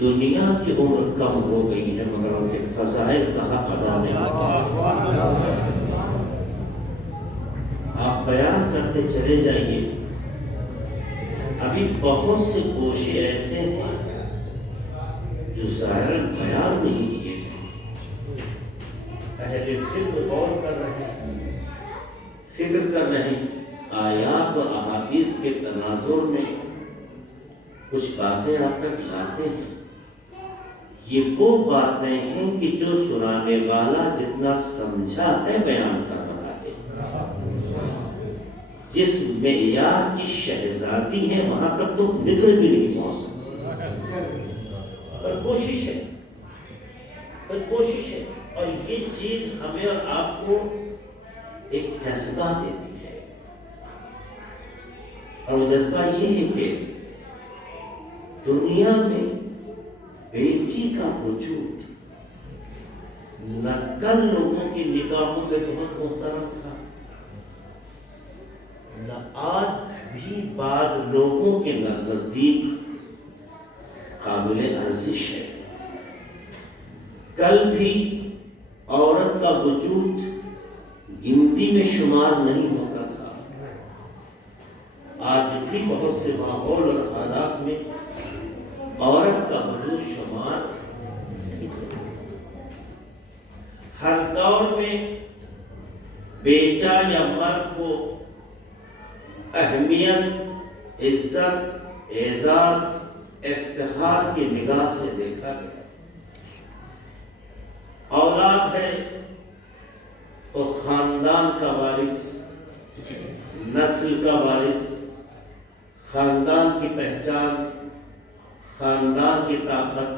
دنیا کی عمر کم ہو گئی ہے مگر ان کے فضائل کا حق ادا نہیں ہوتا۔ آپ بیان کرتے چلے جائیے، ابھی بہت سے گوشے ایسے ہیں جو ظاہر بیان نہیں کیے گئے۔ اہل فکر غور کر رہے ہیں، فکر کر رہے ہیں، آیات اور احادیث کے تناظر میں کچھ باتیں آپ تک لاتے ہیں۔ یہ وہ باتیں ہیں کہ جو سنانے والا جتنا سمجھا ہے بیان کر رہا ہے، جس معیار کی شہزادی ہے وہاں تک تو فکر بھی نہیں پہنچ سکتا، پر کوشش ہے، اور یہ چیز ہمیں اور آپ کو ایک جذبہ دیتی ہے اور جذبہ یہ ہے کہ دنیا میں بیٹی کا وجود نہ کل لوگوں کی نگاہوں میں بہت محترم تھا، نہ آج بھی بعض لوگوں کے نزدیک قابل ارزش ہے۔ کل بھی عورت کا وجود گنتی میں شمار نہیں ہوتا تھا، آج بھی بہت سے ماحول اور حالات میں عورت کا وجود شمار نہیں ہوتا۔ ہر دور میں بیٹا یا مرد کو اہمیت، عزت، اعزاز، افتخار کی نگاہ سے دیکھا گیا۔ اولاد ہے تو خاندان کا وارث، نسل کا وارث، خاندان کی پہچان، خاندان کی طاقت،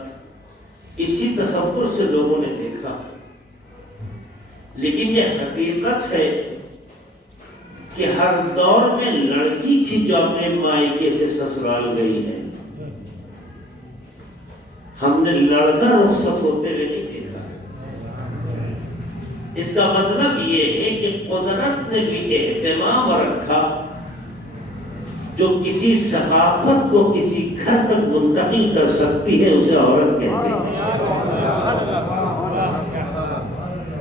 اسی تصور سے لوگوں نے دیکھا۔ لیکن یہ حقیقت ہے کہ ہر دور میں لڑکی تھی جو اپنے مائکے سے سسرال گئی ہے، ہم نے لڑکا رخصت ہوتے ہوئے نہیں دیکھا۔ اس کا مطلب یہ ہے کہ قدرت نے بھی اہتمام رکھا، جو کسی ثقافت کو کسی گھر تک منتقل کر سکتی ہے اسے عورت کہتے ہیں،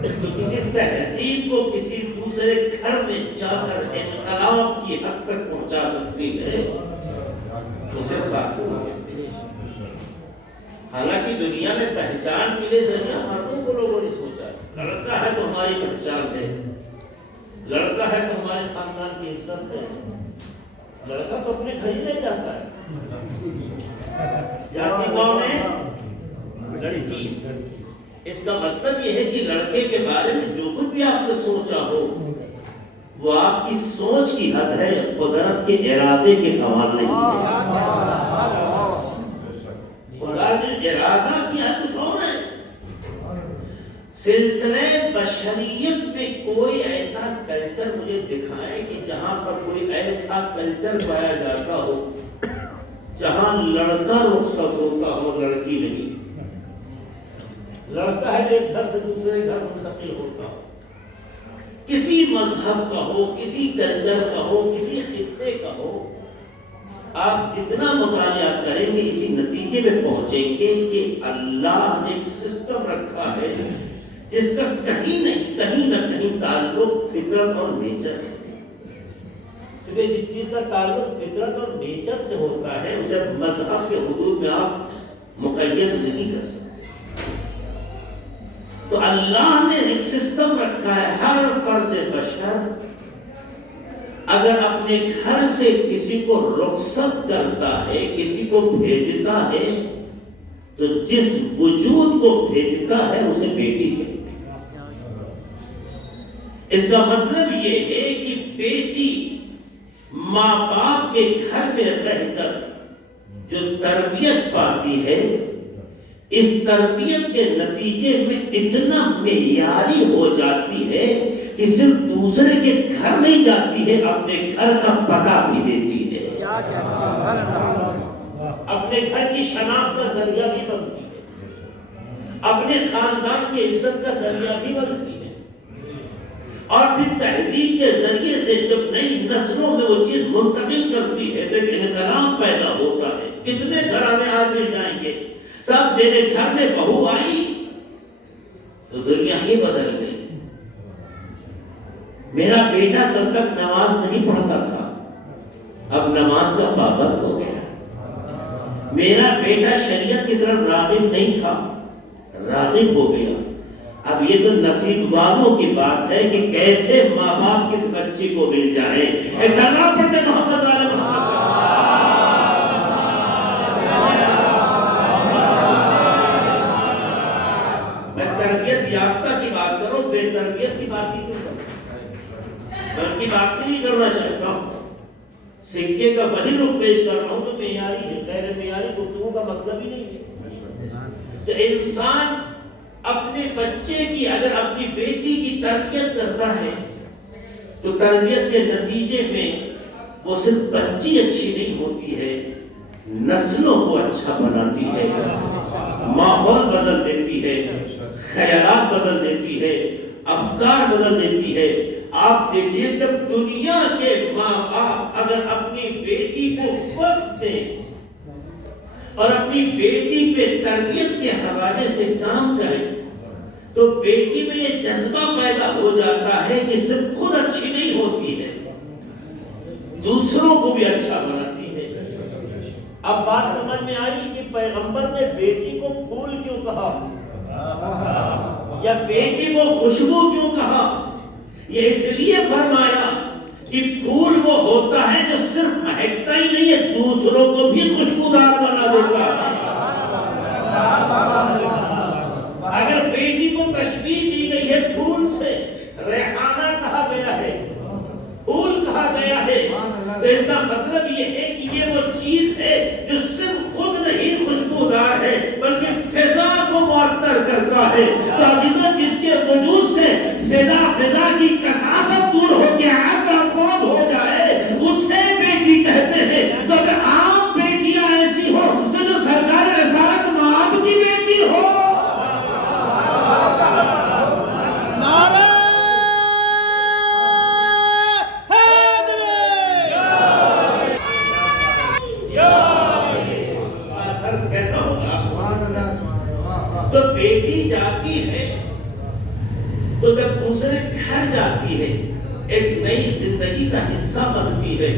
تو کسی تہذیب کو کسی دوسرے گھر میں جا کر انقلاب کی حد تک پہنچا سکتی ہے اسے خاتون کہتے ہیں۔ حالانکہ دنیا میں پہچان کے لیے ذریعہ مردوں کو لوگوں نے سوچا ہے، لڑکا ہے تو ہماری پہچان ہے، لڑکا ہے تو ہمارے خاندان کی عزت ہے۔ لڑکا تو اپنے گھر ہی نہیں جاتا ہے، جاتی کون ہے؟ لڑکی۔ اس کا مطلب یہ ہے کہ لڑکے کے بارے میں جو کچھ بھی آپ نے سوچا ہو وہ آپ کی سوچ کی حد ہے، قدرت کے ارادے کے کمال نہیں ہے۔ خدا نے ارادہ کیا کچھ اور ہے۔ سلسلے بشریت میں کوئی ایسا کلچر مجھے دکھائے کہ جہاں پر کوئی ایسا کلچر پایا جاتا ہو جہاں لڑکا رخصت ہوتا ہو، لڑکی نہیں۔ لڑکا ہے جو ایک گھر سے دوسرے گھر منتقل ہوتا ہو، کسی مذہب کا ہو، کسی کلچر کا ہو، کسی خطے کا ہو۔ آپ جتنا مطالعہ کریں گے اسی نتیجے میں پہنچیں گے کہ اللہ نے ایک سسٹم رکھا ہے جس کا کہیں نہ کہیں تعلق فطرت اور نیچر سے، کیونکہ جس چیز کا تعلق فطرت اور نیچر سے ہوتا ہے اسے مذہب کے حدود میں آپ مقید نہیں کر سکتے۔ تو اللہ نے ایک سسٹم رکھا ہے، ہر فرد بشر اگر اپنے گھر سے کسی کو رخصت کرتا ہے، کسی کو بھیجتا ہے، تو جس وجود کو بھیجتا ہے اسے بیٹی کہتے ہیں۔ اس کا مطلب یہ ہے کہ بیٹی ماں باپ کے گھر میں رہ کر جو تربیت پاتی ہے، اس تربیت کے نتیجے میں اتنا معیاری ہو جاتی ہے کہ صرف دوسرے کے گھر نہیں جاتی ہے، اپنے گھر کا پتہ بھی دیتی ہے، اپنے گھر کی شناخت کا ذریعہ بھی بنتی ہے، اپنے خاندان کی عزت کا ذریعہ بھی بنتی ہے، اور پھر تہذیب کے ذریعے سے جب نئی نسلوں میں وہ چیز منتقل کرتی ہے تو ایک انقلاب پیدا ہوتا ہے۔ کتنے گھرانے آج مل جائیں گے، سب میرے گھر میں بہو آئی تو دنیا ہی بدل گئی۔ میرا بیٹا کل تک نماز نہیں پڑھتا تھا، اب نماز کا پابند ہو گیا۔ میرا بیٹا شریعت کی طرف راغب نہیں تھا، راغب ہو گیا۔ اب یہ تو نصیب والوں کی بات ہے کہ کیسے ماں باپ کس بچی کو مل جائے۔ ایسا نہ پڑھتے محمد والے محمد۔ میں تربیت یافتہ کی بات کروں، بے تربیت کی بات ہی کیوں کروں؟ میں ان کی بات ہی نہیں کرنا چاہتا ہوں، سکے کا وہی رخ پیش کر رہا ہوں تو معیاری ہے، غیر معیاری گفتگو کا مطلب ہی نہیں ہے۔ تو انسان اپنے بچے کی، اگر اپنی بیٹی کی تربیت کرتا ہے تو تربیت کے نتیجے میں وہ صرف بچی اچھی نہیں ہوتی ہے، نسلوں کو اچھا بناتی ہے، ماحول بدل دیتی ہے، خیالات بدل دیتی ہے، افکار بدل دیتی ہے۔ آپ دیکھیے جب دنیا کے ماں باپ اگر اپنی بیٹی کو وقت دیں اور اپنی بیٹی پہ تربیت کے حوالے سے کام کریں تو بیٹی میں یہ جذبہ پیدا ہو جاتا ہے کہ صرف خود اچھی نہیں ہوتی ہے، دوسروں کو بھی اچھا بناتی ہے۔ اب بات سمجھ میں آئی کہ پیغمبر نے بیٹی کو پھول کیوں کہا یا بیٹی کو خوشبو کیوں کہا؟ یہ اس لیے فرمایا کہ پھول وہ ہوتا ہے جو صرف مہکتا ہی نہیں ہے، دوسروں کو بھی خوشبودار بنا دیتا ہے۔ اگر بیٹی کو تشبیہ دی گئی ہے پھول سے، ریحانہ کہا گیا ہے، پھول کہا گیا ہے، تو اس کا مطلب یہ ہے کہ یہ وہ چیز ہے جو صرف خود نہیں خوشبودار ہے بلکہ فضا کو معطر کرتا ہے۔ تو عزیزاں جس کے وجود سے فضا کی کثافت دور ہو کے آگ افروز ہو جائے اسے بیٹی کہتے ہیں۔ تو اگر عام بیٹیاں ایسی ہو تو جو سرکار رسالت مآب کی بیٹی ہو، تو بیٹی جاتی ہے تو جب دوسرے گھر جاتی ہے ایک نئی زندگی کا حصہ بنتی ہے،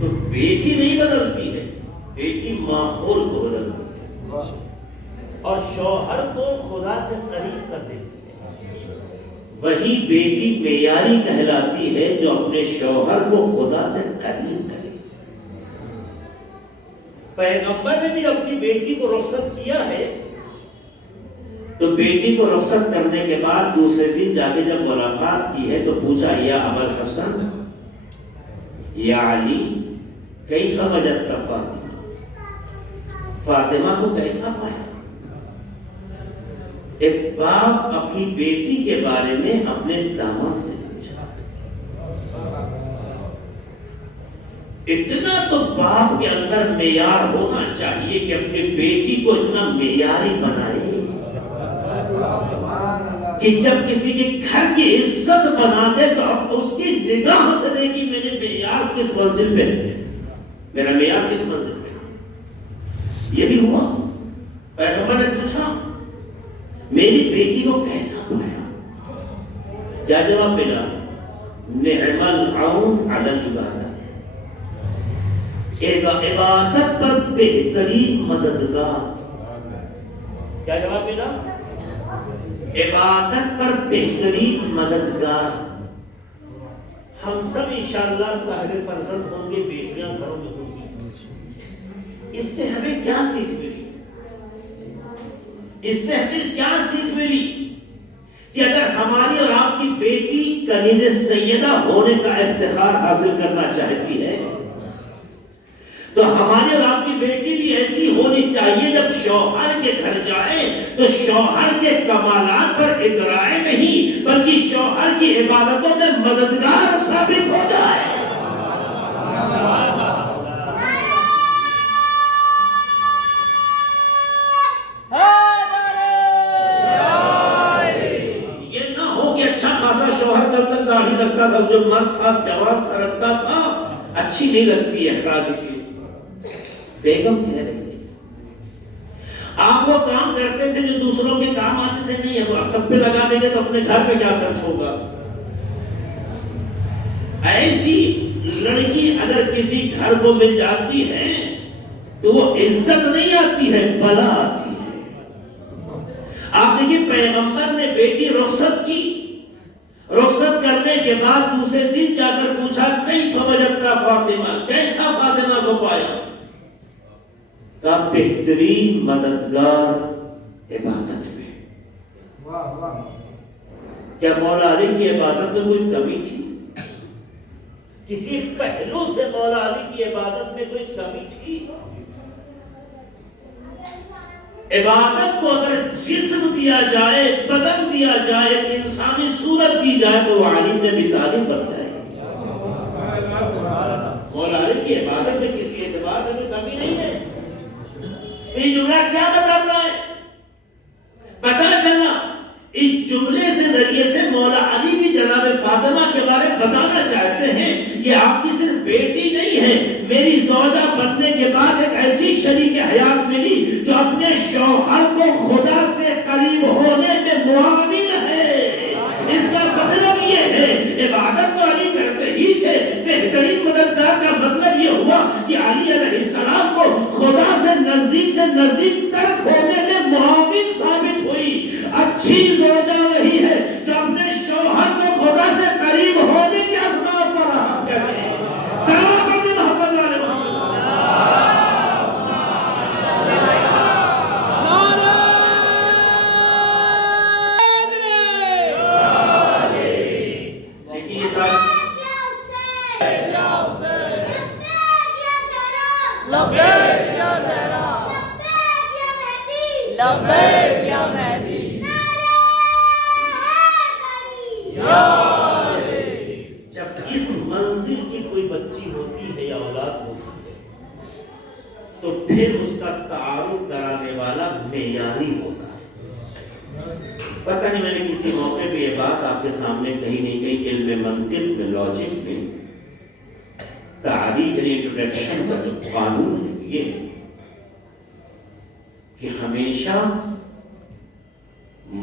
تو بیٹی نہیں بدلتی ہے، بیٹی ماحول کو بدلتی ہے اور شوہر کو خدا سے قریب کر دیتی ہے۔ وہی بیٹی معیاری کہلاتی ہے جو اپنے شوہر کو خدا سے قریب کرے۔ پیغمبر نے بھی اپنی بیٹی کو رخصت کیا ہے، تو بیٹی کو رخصت کرنے کے بعد دوسرے دن جا کے جب ملاقات کی ہے تو پوچھا یا ابا الحسن یا علی کیف وجدت فاطمہ، فاطمہ کو کیسا پایا؟ ایک باپ اپنی بیٹی کے بارے میں اپنے داماد سے پوچھا۔ اتنا تو باپ کے اندر معیار ہونا چاہیے کہ اپنی بیٹی کو اتنا معیاری بنائے کہ جب کسی کے گھر کی عزت بنا دے تو اب اس کی نگاہ سے دے کہ میرے معیار کس منزل پہ، میرا معیار کس منزل پہ۔ یہ بھی ہوا، پیغمبر نے پوچھا میری بیٹی کو کیسا پایا؟ کیا جواب ملا؟ نعم العون علی العبادہ، عبادت پر بہترین مددگار۔ کیا جواب ملا؟ عبادت پر بہترین مددگار۔ ہم سب انشاءاللہ صاحب فرزند ہوں گے، بیٹیاں گھروں میں ہوں گی۔ اس سے ہمیں کیا سیکھ ملی؟ اس سے ہمیں کیا سیکھ ملی کہ اگر ہماری اور آپ کی بیٹی کنیز سیدہ ہونے کا افتخار حاصل کرنا چاہتی ہے تو ہماری اور آپ کی بیٹی بھی ایسی ہونی چاہیے جب شوہر کے گھر جائے تو شوہر کے کمالات پر اترائے نہیں بلکہ شوہر کی عبادتوں میں مددگار ثابت ہو جائے۔ یہ نہ ہو کہ اچھا خاصا شوہر جب تک داڑھی رکھتا تھا، جو مرد تھا جوان تھا رکھتا تھا، اچھی نہیں لگتی ہے راضی۔ بیگم کہہ رہی ہے آپ وہ کام کرتے تھے جو دوسروں کے کام آتے تھے، نہیں اب سب پہ لگا دیں گے تو اپنے گھر پہ کیا خرچ ہوگا۔ ایسی لڑکی اگر کسی گھر کو مل جاتی ہے تو وہ عزت نہیں آتی ہے، بلا آتی ہے۔ آپ دیکھیں پیغمبر نے بیٹی رخصت کی، رخصت کرنے کے بعد دوسرے دن جا کر پوچھا کیف وجدت فاطمہ، کیسا فاطمہ کو پایا؟ کا بہترین مددگار عبادت میں۔ کیا مولا علی کی عبادت میں کوئی کمی تھی؟ کسی پہلو سے مولا علی کی عبادت میں کوئی کمی تھی؟ عبادت کو اگر جسم دیا جائے، بدن دیا جائے، انسانی صورت دی جائے تو وہ عالم نے بھی تعلیم بن جائے گی۔ مولا علی کی عبادت میں کسی اعتبار سے کوئی کمی نہیں ہے. یہ جملہ کیا بتاتا ہے؟ پتا چلا اس جملے سے ذریعے سے مولا علی بھی جناب فاطمہ کے بارے بتانا چاہتے ہیں یہ آپ کی صرف بیٹی نہیں ہے، میری زوجہ بننے کے بعد ایک ایسی شریک حیات ملی جو اپنے شوہر کو خدا سے قریب ہونے کے معاون ہے. اس کا مطلب یہ ہے عبادت تو علی کرتے ہی تھے، بہترین مددگار کا مطلب یہ ہوا کہ علی علیہ السلام کو خدا سے نزدیک ترک ہونے میں معاون ثابت ہوئی. اچھی زوجہ وہی ہے جو اپنے شوہر کو خدا سے قریب ہونے کے اسباب فراہم کرے. سلام علیہ محمد علیہ جب اس منزل کی کوئی بچی ہوتی ہے یا اولاد ہوتی ہے تو پھر اس کا تعارف کرانے والا معیاری ہوتا ہے. پتہ نہیں میں نے کسی موقع پہ یہ بات آپ کے سامنے کہیں نہیں کہیں. علم منطق میں لاجک میں تعریف یعنی انٹروڈکشن کا جو قانون ہے یہ ہے کہ ہمیشہ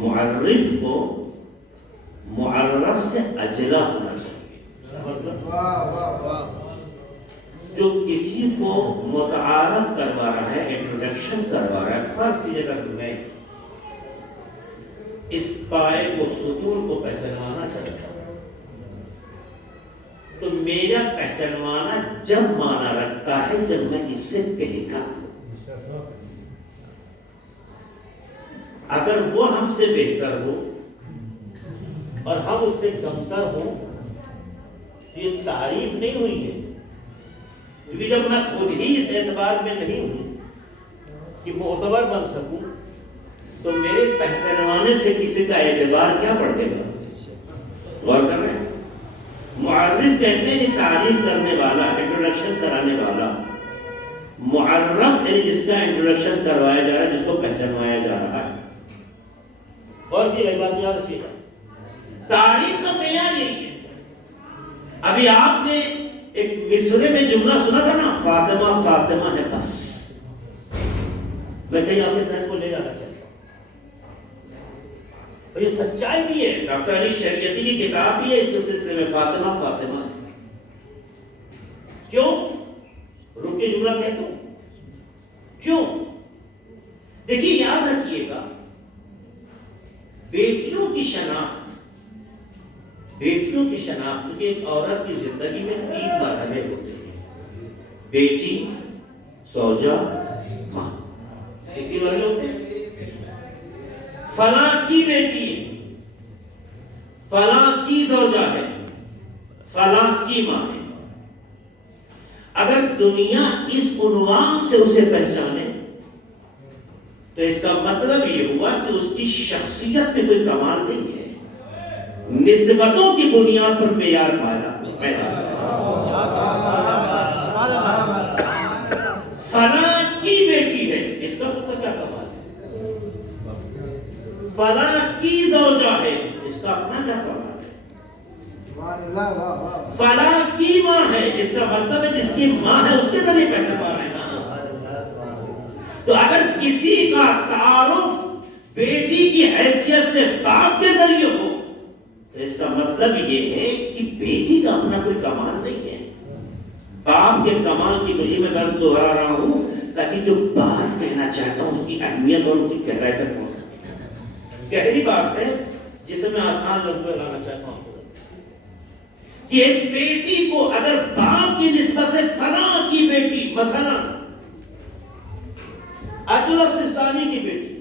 معرف کو معرف سے اجلا ہونا چاہیے. جو کسی کو متعارف کروا رہا ہے، انٹروڈکشن کروا رہا ہے، فرض کیجیے اگر میں اس پائے کو ستون کو پہچانوانا چاہتا ہوں تو میرا پہچانوانا جب مانا رکھتا ہے جب میں اس سے بہتر ہوں. اگر وہ ہم سے بہتر ہو اور ہم اس سے کمتر ہوں تو یہ تعریف نہیں ہوئی ہے. کیونکہ جب میں خود ہی اس اعتبار میں نہیں ہوں کہ معتبر بن سکوں تو میرے پہچانوانے سے کسی کا اعتبار کیا بڑھے گا؟ غور کر رہے ہیں. معرف کہتے ہیں کہ تعریف کرنے والا، انٹروڈکشن کرانے والا. معرف یعنی جس کا انٹروڈکشن کروایا جا رہا ہے، جس کو پہچانوایا جا رہا ہے. اور جی ایک بات یاد رکھیے گا، تعریف کا معیار یہی ہے. ابھی آپ نے ایک مصرے میں جملہ سنا تھا نا، فاطمہ فاطمہ ہے بس. میں کہیں آپ کے ذہن کو لے جانا چاہتا ہوں اور یہ سچائی بھی ہے. ڈاکٹر علی شریعتی کی کتاب بھی ہے اس سلسلے میں، فاطمہ فاطمہ ہے. کیوں؟ رک کے جملہ کہتا ہوں کیوں. دیکھیے یاد رکھیے گا، بیٹیوں کی شناخت کیونکہ ایک عورت کی زندگی میں 3 مرحلے ہوتے ہیں: بیٹی، زوجہ، ماں. 3 مرحلے ہوتے ہیں. فلاں کی بیٹی ہے، فلاں کی زوجہ ہے، فلاں کی ماں ہے. اگر دنیا اس عنوان سے اسے پہچانے تو اس کا مطلب یہ ہوا کہ اس کی شخصیت میں کوئی کمال نہیں ہے. نسبتوں کی بنیاد پر معیار پایا. فلاں کی بیٹی ہے، اس کا مطلب کیا کمال ہے. فلاں کی زوجہ ہے، اس کا اپنا کیا کمال ہے. فلاں کی ماں ہے، اس کا مطلب ہے جس کی ماں ہے اس کے ذریعے پہچانوا رہے ہیں. تو اگر کسی کا تعارف بیٹی کی حیثیت سے باپ کے ذریعے ہو تو اس کا مطلب یہ ہے کہ بیٹی کا اپنا کوئی کمال نہیں ہے. باپ کے کمال کی وجہ میں بات دوہرا رہا ہوں تاکہ جو بات کہنا چاہتا ہوں اس کی اہمیت اور اس کی گہرائی تک پہنچے. گہری بات ہے جسے میں آسان لفظوں میں لانا چاہتا ہوں کہ ایک بیٹی کو اگر باپ کی نسبت سے فلاں کی بیٹی، مثلا آیت اللہ سستانی کی بیٹی،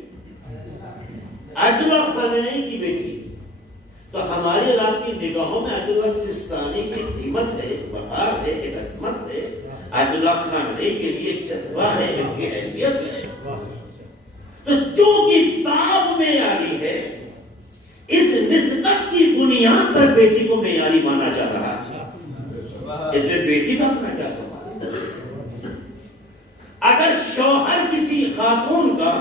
آیت اللہ خامنئی کی بیٹی، تو ہماری اور آپ کی نگاہوں میں آیت اللہ سستانی کی قیمت ہے، ایک بہار ہے، ایک عظمت ہے. آیت اللہ خامنئی کے لیے ایک جذبہ ہے، ایک حیثیت ہے. تو چونکہ باپ معیاری ہے، اس نسبت کی بنیاد پر بیٹی کو معیاری مانا جا رہا ہے. اس میں بیٹی کا اپنا کیا اگر شوہر کسی خاتون کا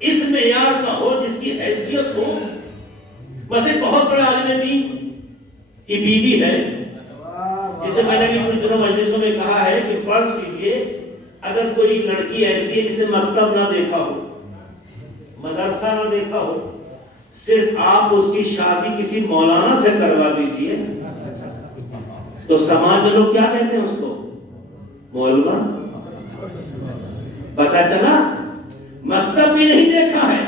اس معیار کا ہو جس کی حیثیت ہو، مثلا بہت بڑا عالم دین کی بیوی ہے، جسے میں نے بھی کچھ دنوں مجلسوں میں کہا ہے کہ فرض کیجئے اگر کوئی لڑکی ایسی ہے جس نے مکتب نہ دیکھا ہو، مدرسہ نہ دیکھا ہو، صرف آپ اس کی شادی کسی مولانا سے کروا دیجئے تو سماج میں لوگ کیا کہتے ہیں اس کو؟ مولوی۔ پتہ چلا مکتب بھی نہیں دیکھا ہے،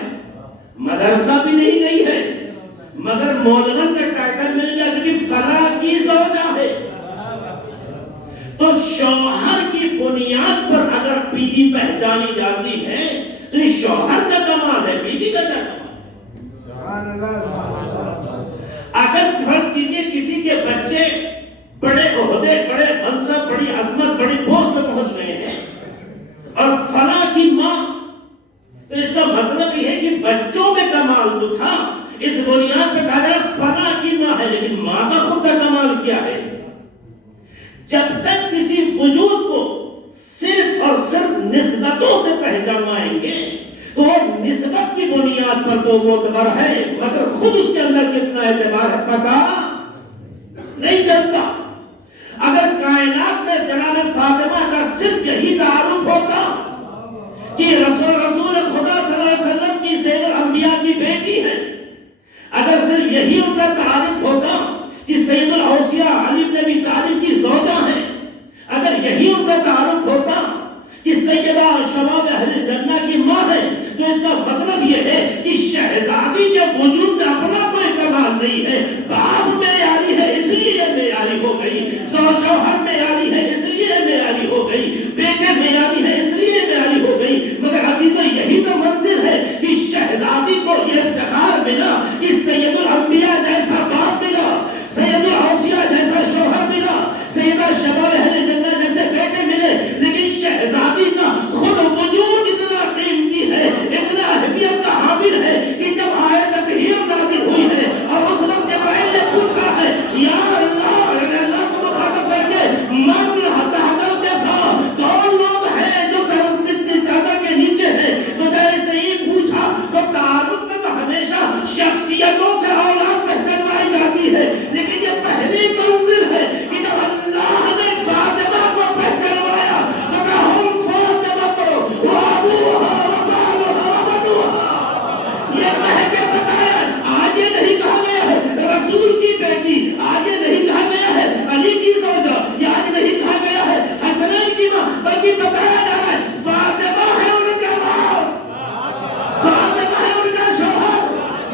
مدرسہ بھی نہیں گئی ہے، مگر مولوی کا ٹائٹل مل گیا کیونکہ فلاں کی زوجہ ہے۔ تو شوہر کی بنیاد پر اگر بیوی پہچانی جاتی ہے تو یہ شوہر کا کمال ہے، بیوی کا کیا کمال ہے؟ اگر فرض کیجئے کسی کے بچے بڑے عہدے، بڑے منصب، بڑی عظمت، بڑی پوسٹ پہ پہنچ گئے ہیں اور فلاں کی ماں، تو اس کا مطلب یہ ہے کہ بچوں میں کمال تو تھا، اس بنیاد پہ کہا جائے فلاں کی ماں ہے، لیکن ماں کا خود کا کمال کیا ہے؟ جب تک کسی وجود کو صرف اور صرف نسبتوں سے پہچانوائیں گے تو وہ نسبت کی بنیاد پر تو معتبر ہے، مگر خود اس کے اندر کتنا اعتبار ہے پتہ نہیں چلتا۔ اگر کائنات میں جناب فاطمہ کا صرف یہی تعارف ہوتا کہ رسول خدا صلی اللہ علیہ وسلم کی سید الانبیاء کی بیٹی ہے، اگر صرف یہی ان کا تعارف ہوتا کہ سید الاوصیاء علی بن ابی طالب کی زوجہ ہے، اگر یہی ان کا تعارف ہوتا کہ سیدہ شباب اہل جنہ کی ماں ہے، تو اس کا مطلب یہ ہے کہ شہزادی کے وجود میں اپنا کوئی کمال نہیں ہے، باپ معیاری ہے اس لیے یہ معیاری ہو گئی، شوہر معیاری ہے اس لیے معیاری ہو گئی، بیٹے معیاری ہے اس لیے معیاری ہو گئی، مگر عزیزو یہی تو منزل ہے کہ شہزادی کو یہ افتخار ملا کہ سید الانبیاء جیسا باپ ملا، سید الاوصیاء جیسا شوہر ملا، سیدہ شباب اہل جنہ جیسے بیٹے ملے، لیکن شہزادی کا خود وجود اتنا قیمتی ہے، اتنا اہمیت کا حامل ہے کہ جب آیت تطہیر نازل ہوئی ہے اور اس وقت جبرائیل نے پوچھا ہے یا اللہ کو مخاطب کر کے من ہتاہتوں کے ساتھ کون لوگ ہیں جو چادر کے نیچے ہیں، تو جیسے ہی پوچھا تو تعارف میں تو ہمیشہ شخصیتوں سے اولاد پہچانوائی جاتی ہے، لیکن یہ پہلی منزل ہے کہ جب اللہ نے فاطمہ کو پہچانوایا تو کہا ہم فاطمہ کو وابوہا وبالوہا وبدوہا، یہ کہہ کے بتایا آج یہ نہیں کہا گیا ہے رسول کی بیٹی، آج یہ نہیں کہا گیا ہے علی کی زوجہ، یا آج نہیں کہا گیا ہے حسنین کی ماں، بلکہ بتایا جا رہا ہے فاطمہ ہے ان کا باپ، فاطمہ ہے ان کا شوہر،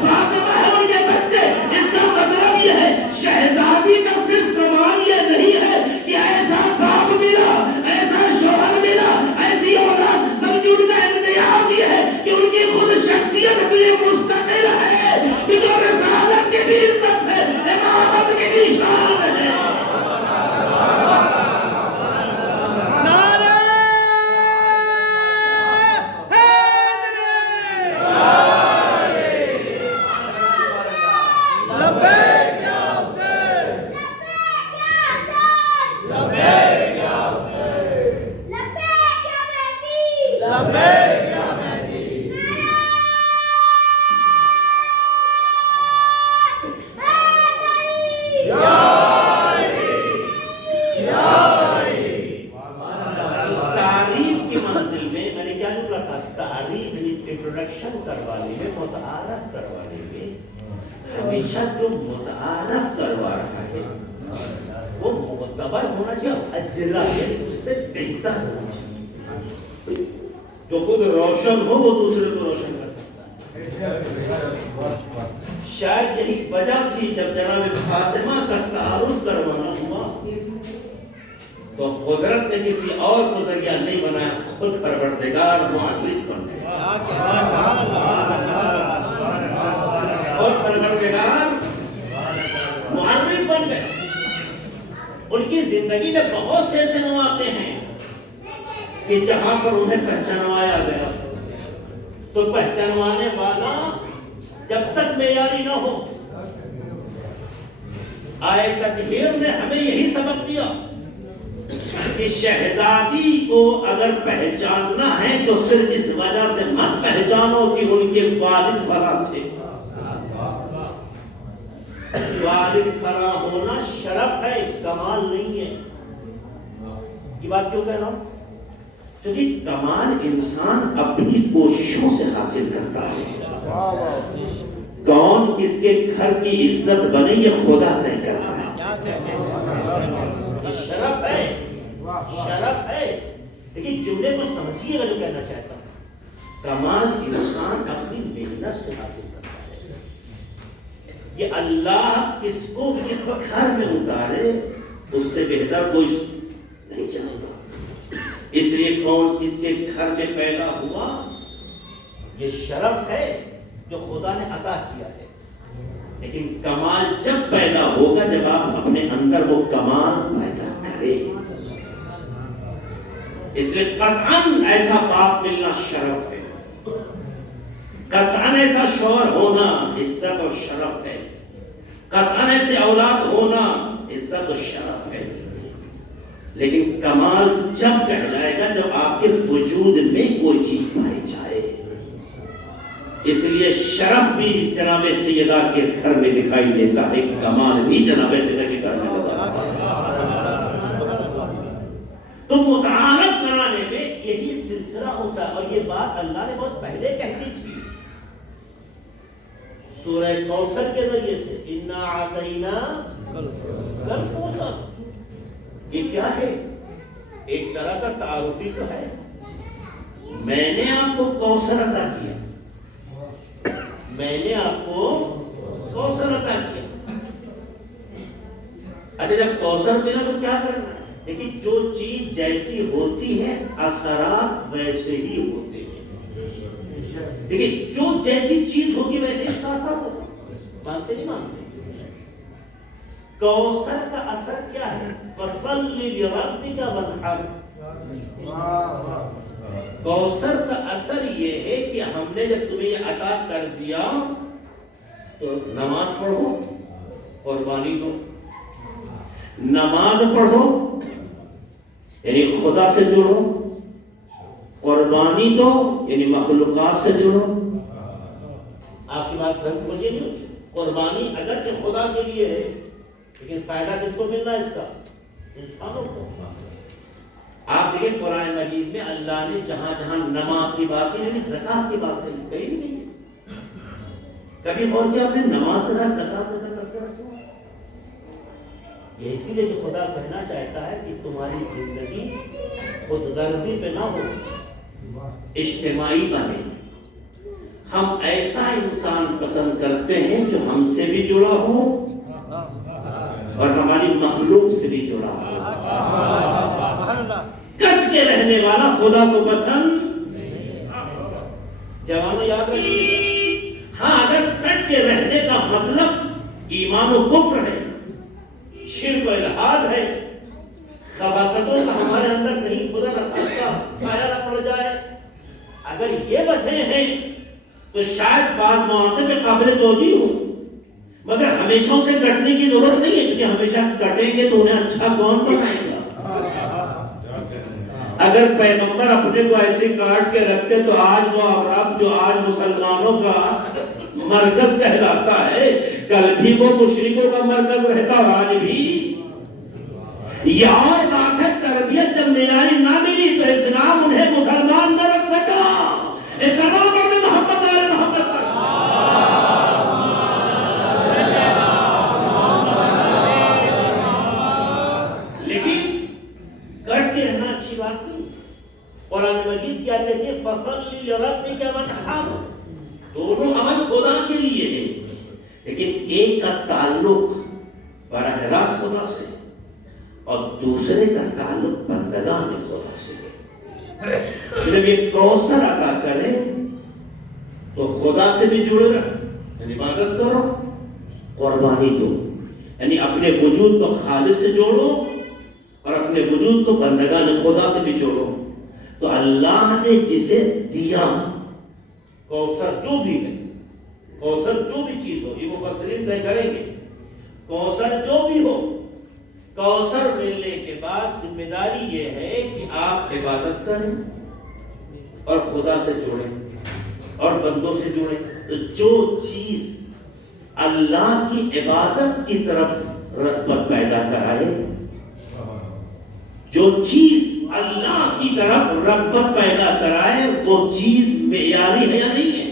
فاطمہ ہے ان کے بچے۔ اس کا مطلب یہ ہے شہزادی کا صرف کمال یہ نہیں ہے کہ ایسا باپ ملا، ایسا شوہر ملا، ایسی اولاد، بلکہ ان کا امتیاز یہ ہے کہ ان کی خود شخصیت بھی مستقل ہے کہ جو رسالت کی بھی عزت ہے، امامت کی بھی شان ہے۔ ہمیشہ جو متعارف کروا رہا ہے وہ معتبر ہونا چاہیے، اجلا یعنی اس سے بہتر ہونا چاہیے، جو خود روشن ہو وہ دوسرے کو روشن کر سکتا ہے۔ شاید یہی وجہ تھی جب جناب فاطمہ کا تعارف کروانا ہوا تو قدرت نے کسی اور کو ذریعہ نہیں بنایا، خود پروردگار معرف بن گیا، اور پروردگار معرف بن گئے۔ ان کی زندگی میں بہت سے ایسے مواقع ہیں کہ جہاں پر انہیں پہچانوایا گیا تو پہچانوانے والا جب تک معیاری نہ ہو، آیت تطہیر نے ہمیں یہی سبق دیا کہ شہزادی کو اگر پہچاننا ہے تو صرف اس وجہ سے مت پہچانو کہ ان کے والد فلاں تھے. والد فلاں ہونا شرف ہے، کمال نہیں ہے. یہ بات کیوں کہہ رہا ہوں؟ کیونکہ کمال انسان اپنی کوششوں سے حاصل کرتا ہے. کون کس کے گھر کی عزت بنے یہ خدا طے کرتا ہے. یہ شرف ہے، شرف ہے. لیکن جملے کو سمجھیے گا جو کہنا چاہتا ہوں. کمال انسان اپنی محنت سے حاصل کرتا ہے. یہ اللہ کس کو کس گھر میں اتارے اس سے بہتر کوئی نہیں چاہتا. اس لیے کون کس کے گھر میں پیدا ہوا یہ شرف ہے جو خدا نے عطا کیا ہے. لیکن کمال جب پیدا ہوگا جب آپ اپنے اندر وہ کمال پیدا کریں. اس لیے قطعاً ایسا باپ ملنا شرف ہے، قطعاً ایسا شوہر ہونا عزت اور شرف ہے، قطعاً ایسے اولاد ہونا عزت و شرف ہے. لیکن کمال جب کہلائے گا جب آپ کے وجود میں کوئی چیز پائی جائے. اس لیے شرف بھی اس جناب سیدہ کے گھر میں دکھائی دیتا ہے، کمال بھی جناب سیدہ کے گھر میں دکھائی دیتا ہے. تو متعارف کرانے میں یہی سلسلہ ہوتا ہے. اور یہ بات اللہ نے بہت پہلے کہتی تھی سورہ کوثر کے ذریعے سے، اِنَّا أَعْطَيْنَاكَ الْكَوْثَرَ. یہ کیا ہے؟ ایک طرح کا تعارفی تو ہے. میں نے آپ کو کوثر عطا کیا، میں نے آپ کو کوثر عطا کیا. اچھا جب کوثر ملا تو کیا کرنا ہے؟ لیکن جو چیز جیسی ہوتی ہے اثرات ویسے ہی ہوتے ہیں. لیکن جو جیسی چیز ہوگی ویسے اس کا اثر ہوگا. مانتے نہیں مانتے؟ کوثر کا اثر کیا ہے؟ فَصَلِّ لِرَبِّكَ وَانْحَرْ. کوثر کا اثر یہ ہے کہ ہم نے جب تمہیں یہ عطا کر دیا تو نماز پڑھو، قربانی دو. نماز پڑھو یعنی خدا سے جڑو، قربانی دو یعنی مخلوقات سے جڑو. آپ کی بات غلط مجھے نہیں ہوتی. قربانی اگرچہ خدا کے لیے ہے لیکن فائدہ کس کو ملنا ہے اس کا؟ انسانوں کو. آپ دیکھیں قرآن مجید میں اللہ نے جہاں جہاں نماز کی بات کی یعنی زکات کی بات کہی، کہیں بھی نہیں. کبھی اور کیا آپ نے نماز کے ساتھ زکات کا تذکرہ کیا؟ یہ اسی لیے کہ خدا کہنا چاہتا ہے کہ تمہاری زندگی خود غرضی پہ نہ ہو، اجتماعی بنے. ہم ایسا انسان پسند کرتے ہیں جو ہم سے بھی جڑا ہو اور ہماری مخلوق سے بھی جڑا ہو. کٹ کے رہنے والا خدا کو پسند. جوانوں یاد رکھیے، ہاں اگر کٹ کے رہنے کا مطلب ایمان و کفر ہے، شرک و الحاد ہے، خباثتوں کا ہمارے اندر کہیں خدا نخواستہ سایہ نہ پڑ جائے، اگر یہ وجہ ہیں تو شاید بعض مواقع پہ قابل توجہ ہوں. مگر ہمیشہ اسے کٹنے کی ضرورت نہیں ہے، کیونکہ ہمیشہ کٹیں گے تو انہیں اچھا کون بنائے گا؟ اگر پیغمبر اپنے کو ایسے کاٹ کے رکھتے تو آج وہ عرب جو آج مسلمانوں کا مرکز کہلاتا ہے کل بھی وہ مشرکوں کا مرکز رہتا اور آج بھی. یہ اور بات ہے تربیت جب معیاری نہ ملی تو اسلام انہیں مسلمان نہ رکھ سکا. اسلام اور محبت آئے محبت لیکن کٹ کے رہنا اچھی بات نہیں. قرآن مجید کیا کہتے ہیں؟ فَصَلِّ لِرَبِّكَ وَانْحَرْ. دونوں عمل خدا کے لیے ہیں لیکن ایک کا تعلق براہ راست خدا سے اور دوسرے کا تعلق بندگان خدا سے ہے. جب یہ کوثر عطا کریں تو خدا سے بھی جڑے رہو، یعنی عبادت کرو، قربانی دو یعنی اپنے وجود کو خالق سے جوڑو اور اپنے وجود کو بندگان خدا سے بھی جوڑو. تو اللہ نے جسے دیا کوثر جو بھی ہے، کوثر جو بھی چیز ہو، یہ مفسرین طے کریں گے، کوثر جو بھی ہو، کوثر ملنے کے بعد ذمہ داری یہ ہے کہ آپ عبادت کریں اور خدا سے جوڑیں اور بندوں سے جوڑیں. تو جو چیز اللہ کی عبادت کی طرف رغبت پیدا کرائے، جو چیز اللہ کی طرف رغبت پیدا کرائے، وہ چیز معیاری ہے یا نہیں ہے،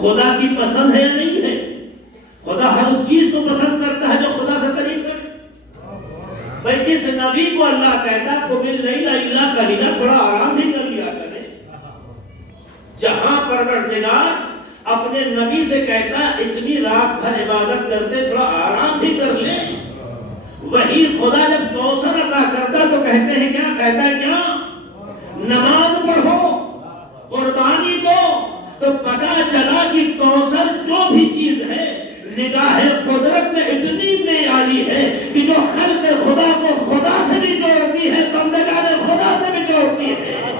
خدا کی پسند ہے یا نہیں ہے. خدا ہر اس چیز کو پسند کرتا ہے جو خدا سے قریب کرے. بھائی جس نبی کو اللہ کہتا قم اللیل الا قلیلا، تھوڑا آرام بھی کر لیا کرے. جہاں پروردگار اپنے نبی سے کہتا اتنی رات بھر عبادت کرتے تھوڑا آرام بھی کر لیں، وہی خدا جب کوثر عطا کرتا تو کہتے ہیں کیا؟ کہتا ہے کیا؟ نماز پڑھو، قربانی دو. تو پتا چلا کہ کوثر جو بھی چیز ہے نگاہ قدرت میں اتنی معیاری ہے کہ جو خلق خدا کو خدا سے بھی جوڑتی ہے، بندگان خدا سے بھی جوڑتی ہے،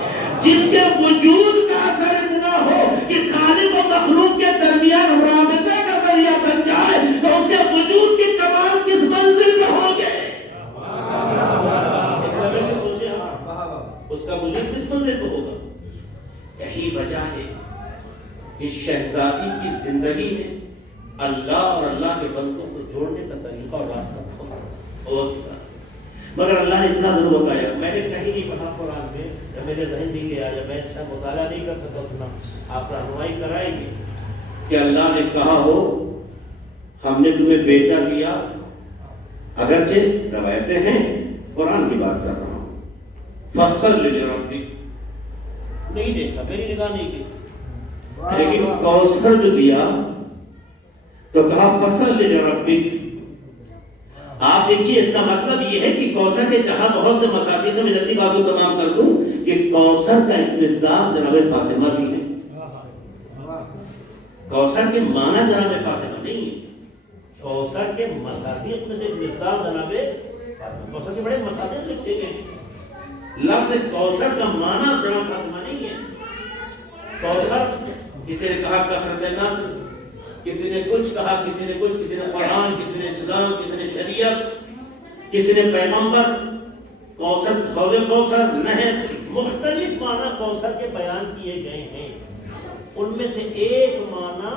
جس کے وجود کا اثر اتنا ہو کہ خالق و مخلوق کے درمیان رابطے کا ذریعہ بن جائے، تو اس کے وجود کی کمال کس منزل میں ہوں گے؟ سوچے اس کا وجود کس منزل پہ ہوگا. یہی وجہ ہے کہ شہزادی کی زندگی میں اللہ اور اللہ کے بندوں کو جوڑنے کا طریقہ اور راستہ بہت تھا. مگر اللہ نے اتنا ضرور بتایا. میں نے کہیں نہیں پڑھا قرآن میں، جب میرے ذہن نہیں گیا، جب میں اچھا مطالعہ نہیں کر سکا اتنا، آپ رہنمائی کرائیں گے کہ اللہ نے کہا ہو ہم نے تمہیں بیٹا دیا. اگرچہ روایتیں ہیں، قرآن کی بات کر رہا ہوں. فصل لربک، نہیں دیکھا، میری نگاہ نہیں کی، لیکن کوثر جو دیا تو کہا فصل لربک. آپ دیکھیے اس کا مطلب یہ ہے کہ کوثر کے جہاں بہت سے مساجد میں جلدی بات کو تمام کر دوں کہ کوثر کا ایک مصداق جناب فاطمہ بھی ہے. کوثر کے معنی جناب فاطمہ نہیں ہے، کوثر کے مصادیق میں سے ایک مصداق جناب فاطمہ. کوثر کے بڑے مصادیق لکھے گئے، لفظ کوثر کا معنی جناب فاطمہ نہیں ہے. کوثر کسی نے کہا کثرت نصر، کسی نے کچھ کہا، کسی نے کچھ، کسی نے قرآن، کسی نے اسلام، کسی نے شریعت، کسی نے پیغمبر. کوثر، حوض کوثر، نہر، مختلف معنی کوثر کے بیان کیے گئے ہیں. ان میں سے ایک معنی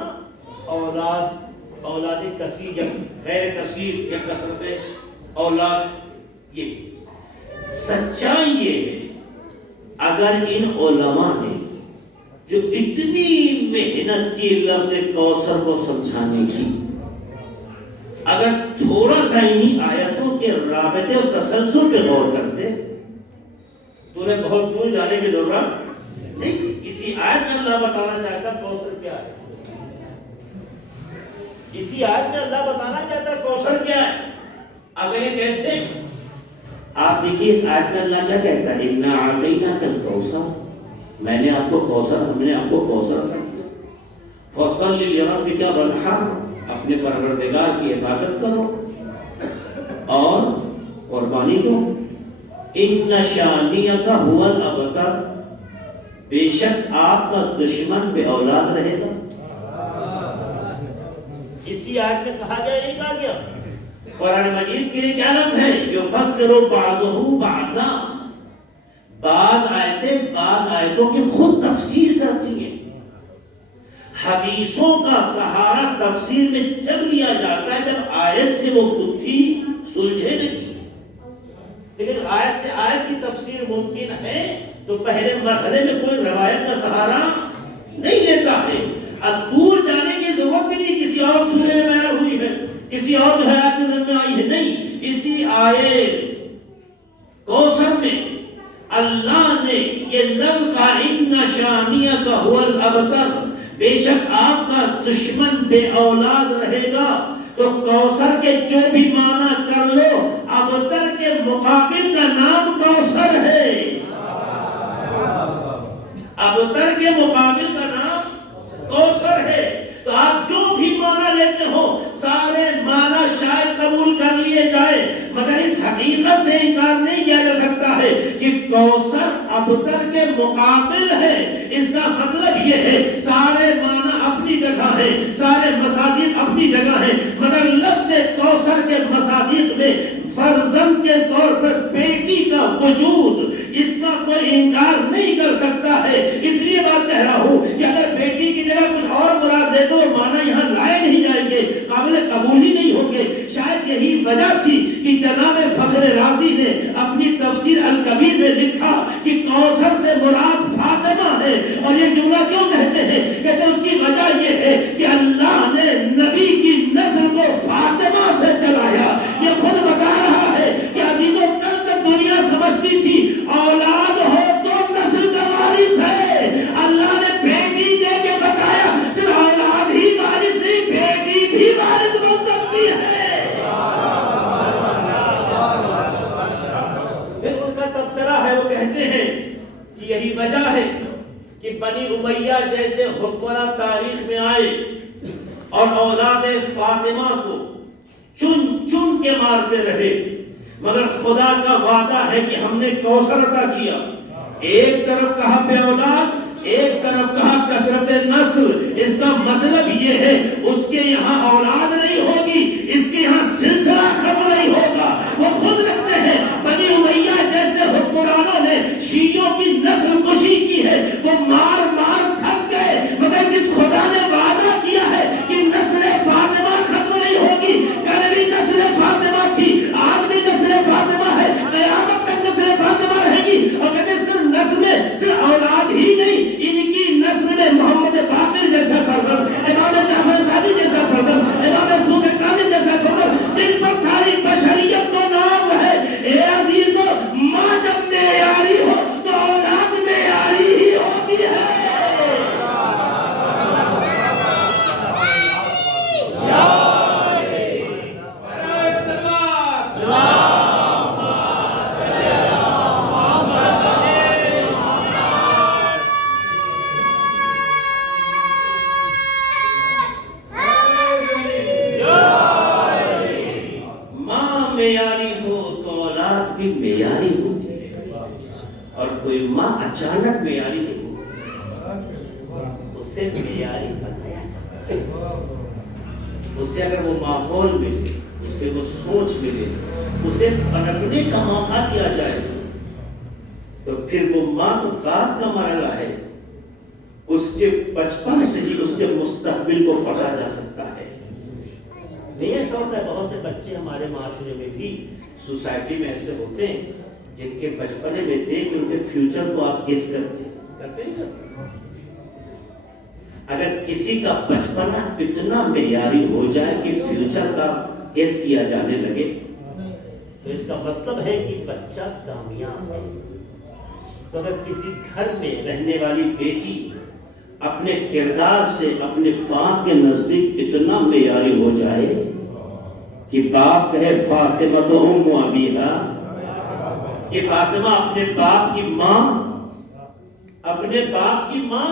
اولاد، اولاد کثیر یا غیر کثیر یا کثرت اولاد. یہ سچائی یہ ہے اگر ان علماء نے جو اتنی محنت کی لفظ کوثر کو سمجھانے کی، اگر تھوڑا سا انہی آیتوں کے رابطے اور تسلسل پہ غور کرتے تو انہیں بہت دور جانے کی ضرورت نہیں تھی. اسی آیت میں اللہ بتانا چاہتا کوثر کیا ہے. اسی آیت میں اللہ بتانا چاہتا کوثر کیا ہے. اب یہ کیسے؟ آپ دیکھیے اس آیت میں اللہ کیا کہتا ہے، اِنَّا أَعْطَيْنَاكَ الْكَوْثَرَ، میں نے آپ کو کوثر، ہم نے آپ کو کوثر عطا کیا. فَصَلِّ لِرَبِّكَ وَانْحَرْ، اپنے پروردگار کی عبادت کرو اور قربانی دو. إِنَّ شَانِئَكَ هُوَ الْأَبْتَرُ، بے شک آپ کا دشمن بے اولاد رہے گا. اسی آیت میں کہا گیا، نہیں کہا گیا. قرآن مجید کے کیا لفظ ہے؟ یفسر بعضہ بعضا، بعض آیتیں بعض آیتوں کی خود تفسیر کرتی ہیں. حدیثوں کا سہارا تفسیر میں جب لیا جاتا ہے جب آیت سے وہ گتھی سلجھے نہیں. لیکن آیت سے آیت کی تفسیر ممکن ہے تو پہلے مرحلے میں کوئی روایت کا سہارا نہیں لیتا ہے. اب دور جانے کی ضرورت بھی نہیں، کسی اور سورے میں بیان ہوئی ہے، کسی اور جو ہے آیت نظر میں آئی ہے، نہیں. اسی آیت کوثر میں اللہ نے یہ لفظ کہا، اِنَّ شَانِئَكَ هُوَ الْأَبْتَرُ، بے شک آپ کا دشمن بے اولاد رہے گا. تو کوثر کے جو بھی معنی کر لو، ابتر کے مقابل کا نام کوثر ہے. ابتر کے مقابل کا نام کوثر ہے. تو آپ جو بھی معنی لیتے ہو سارے معنی شاید قبول کر لیے جائے، مگر اس حقیقت سے انکار نہیں کیا جا سکتا ہے کہ کوثر ابتر کے مقابل ہے. اس کا مطلب یہ ہے سارے معنی اپنی جگہ ہے، سارے مصادیق اپنی جگہ ہے، مگر لفظ کوثر کے مصادیق میں فرزند کے طور پر بیٹی کا وجود، اس کا کوئی انکار نہیں کر سکتا ہے. اس لیے بات کہہ رہا ہوں کہ اگر بیٹی کی جگہ کچھ اور مراد دے تو وہ معنی یہاں لائے نہیں جائیں گے، قابل قبول ہی نہیں ہوں گے. شاید یہی وجہ تھی کہ جناب فخر رازی نے اپنی تفسیر الکبیر میں لکھا کہ کوثر سے مراد فاطمہ ہے. اور یہ جملہ کیوں کہتے ہیں؟ کہتے ہیں اس کی وجہ یہ ہے کہ اللہ نے نبی کی نسل کو فاطمہ سے چلایا. یہ خود بتا رہا ہے کہ عزیزوں کل تک دنیا سمجھتی تھی اولاد ہو تو نسل کا وارث ہے. اللہ نے بیٹی دے کے بتایا صرف اولاد ہی وارث نہیں، بیٹی بھی وارث بن سکتی ہے. پھر ان کا تبصرہ ہے، وہ کہتے ہیں کہ یہی وجہ ہے کہ بنی امیہ جیسے حکمراں تاریخ میں آئے اور اولاد فاطمہ کو چن چن کے مارتے رہے، مگر خدا کا وعدہ ہے کہ ہم نے کوثر عطا کیا. ایک طرف کہا بے اولاد، ایک طرف کہا کثرت نسل. اس کا مطلب یہ ہے اس کے یہاں اولاد نہیں ہوگی، اس کے یہاں سلسلہ ختم نہیں ہوگا. وہ خود لگتے ہیں بنی امیہ جیسے حکمرانوں نے شیعوں کی نسل کشی کی ہے، وہ مار مار تھک گئے، مگر جس خدا نے وعدہ کیا ہے کہ نسل فاطمہ ختم نہیں ہوگی، کل بھی نسل فاطمہ تھی، آج بھی نسل فاطمہ ہے، قیامت تک نسل فاطمہ رہے گی. اور کہتے ہیں صرف نسل میں صرف اولاد ہی نہیں، ان کی نسل میں محمد باقر جیسا فرزند، امام جعفر صادق جیسا فرزند، امام رسول کاظم جیسا فرزند، جن پر ساری بشریت کو ناز ہے. اے عزیزو، ماں جب معیاری ہو تو اولاد معیاری ہی ہوتی ہے. اچانک معیاری نہیں ہو، اسے معیاری بنایا جاتا ہے. اسے اگر وہ ماحول ملے، اسے وہ سوچ ملے، اسے پلٹنے کا موقع دیا جائے تو پھر وہ ماں تو کار کا مرحلہ ہے، اس کے بچپن سے ہی اس کے مستقبل کو پڑھا جا سکتا ہے. نہیں ایسا ہوتا ہے بہت سے بچے ہمارے معاشرے میں بھی، سوسائٹی میں ایسے ہوتے ہیں جن کے بچپنے میں دیکھ ان کے فیوچر کو آپ گیس کرتے ہیں. اگر کسی کا بچپنا اتنا معیاری ہو جائے کہ فیوچر کا گیس کیا جانے لگے تو اس کا مطلب ہے کہ بچہ کامیاب ہے. تو اگر کسی گھر میں رہنے والی بیٹی اپنے کردار سے اپنے باپ کے نزدیک اتنا معیاری ہو جائے کہ باپ کہے فاطمہ تو ام ابیہا، کہ فاطمہ اپنے باپ کی ماں، اپنے باپ کی ماں،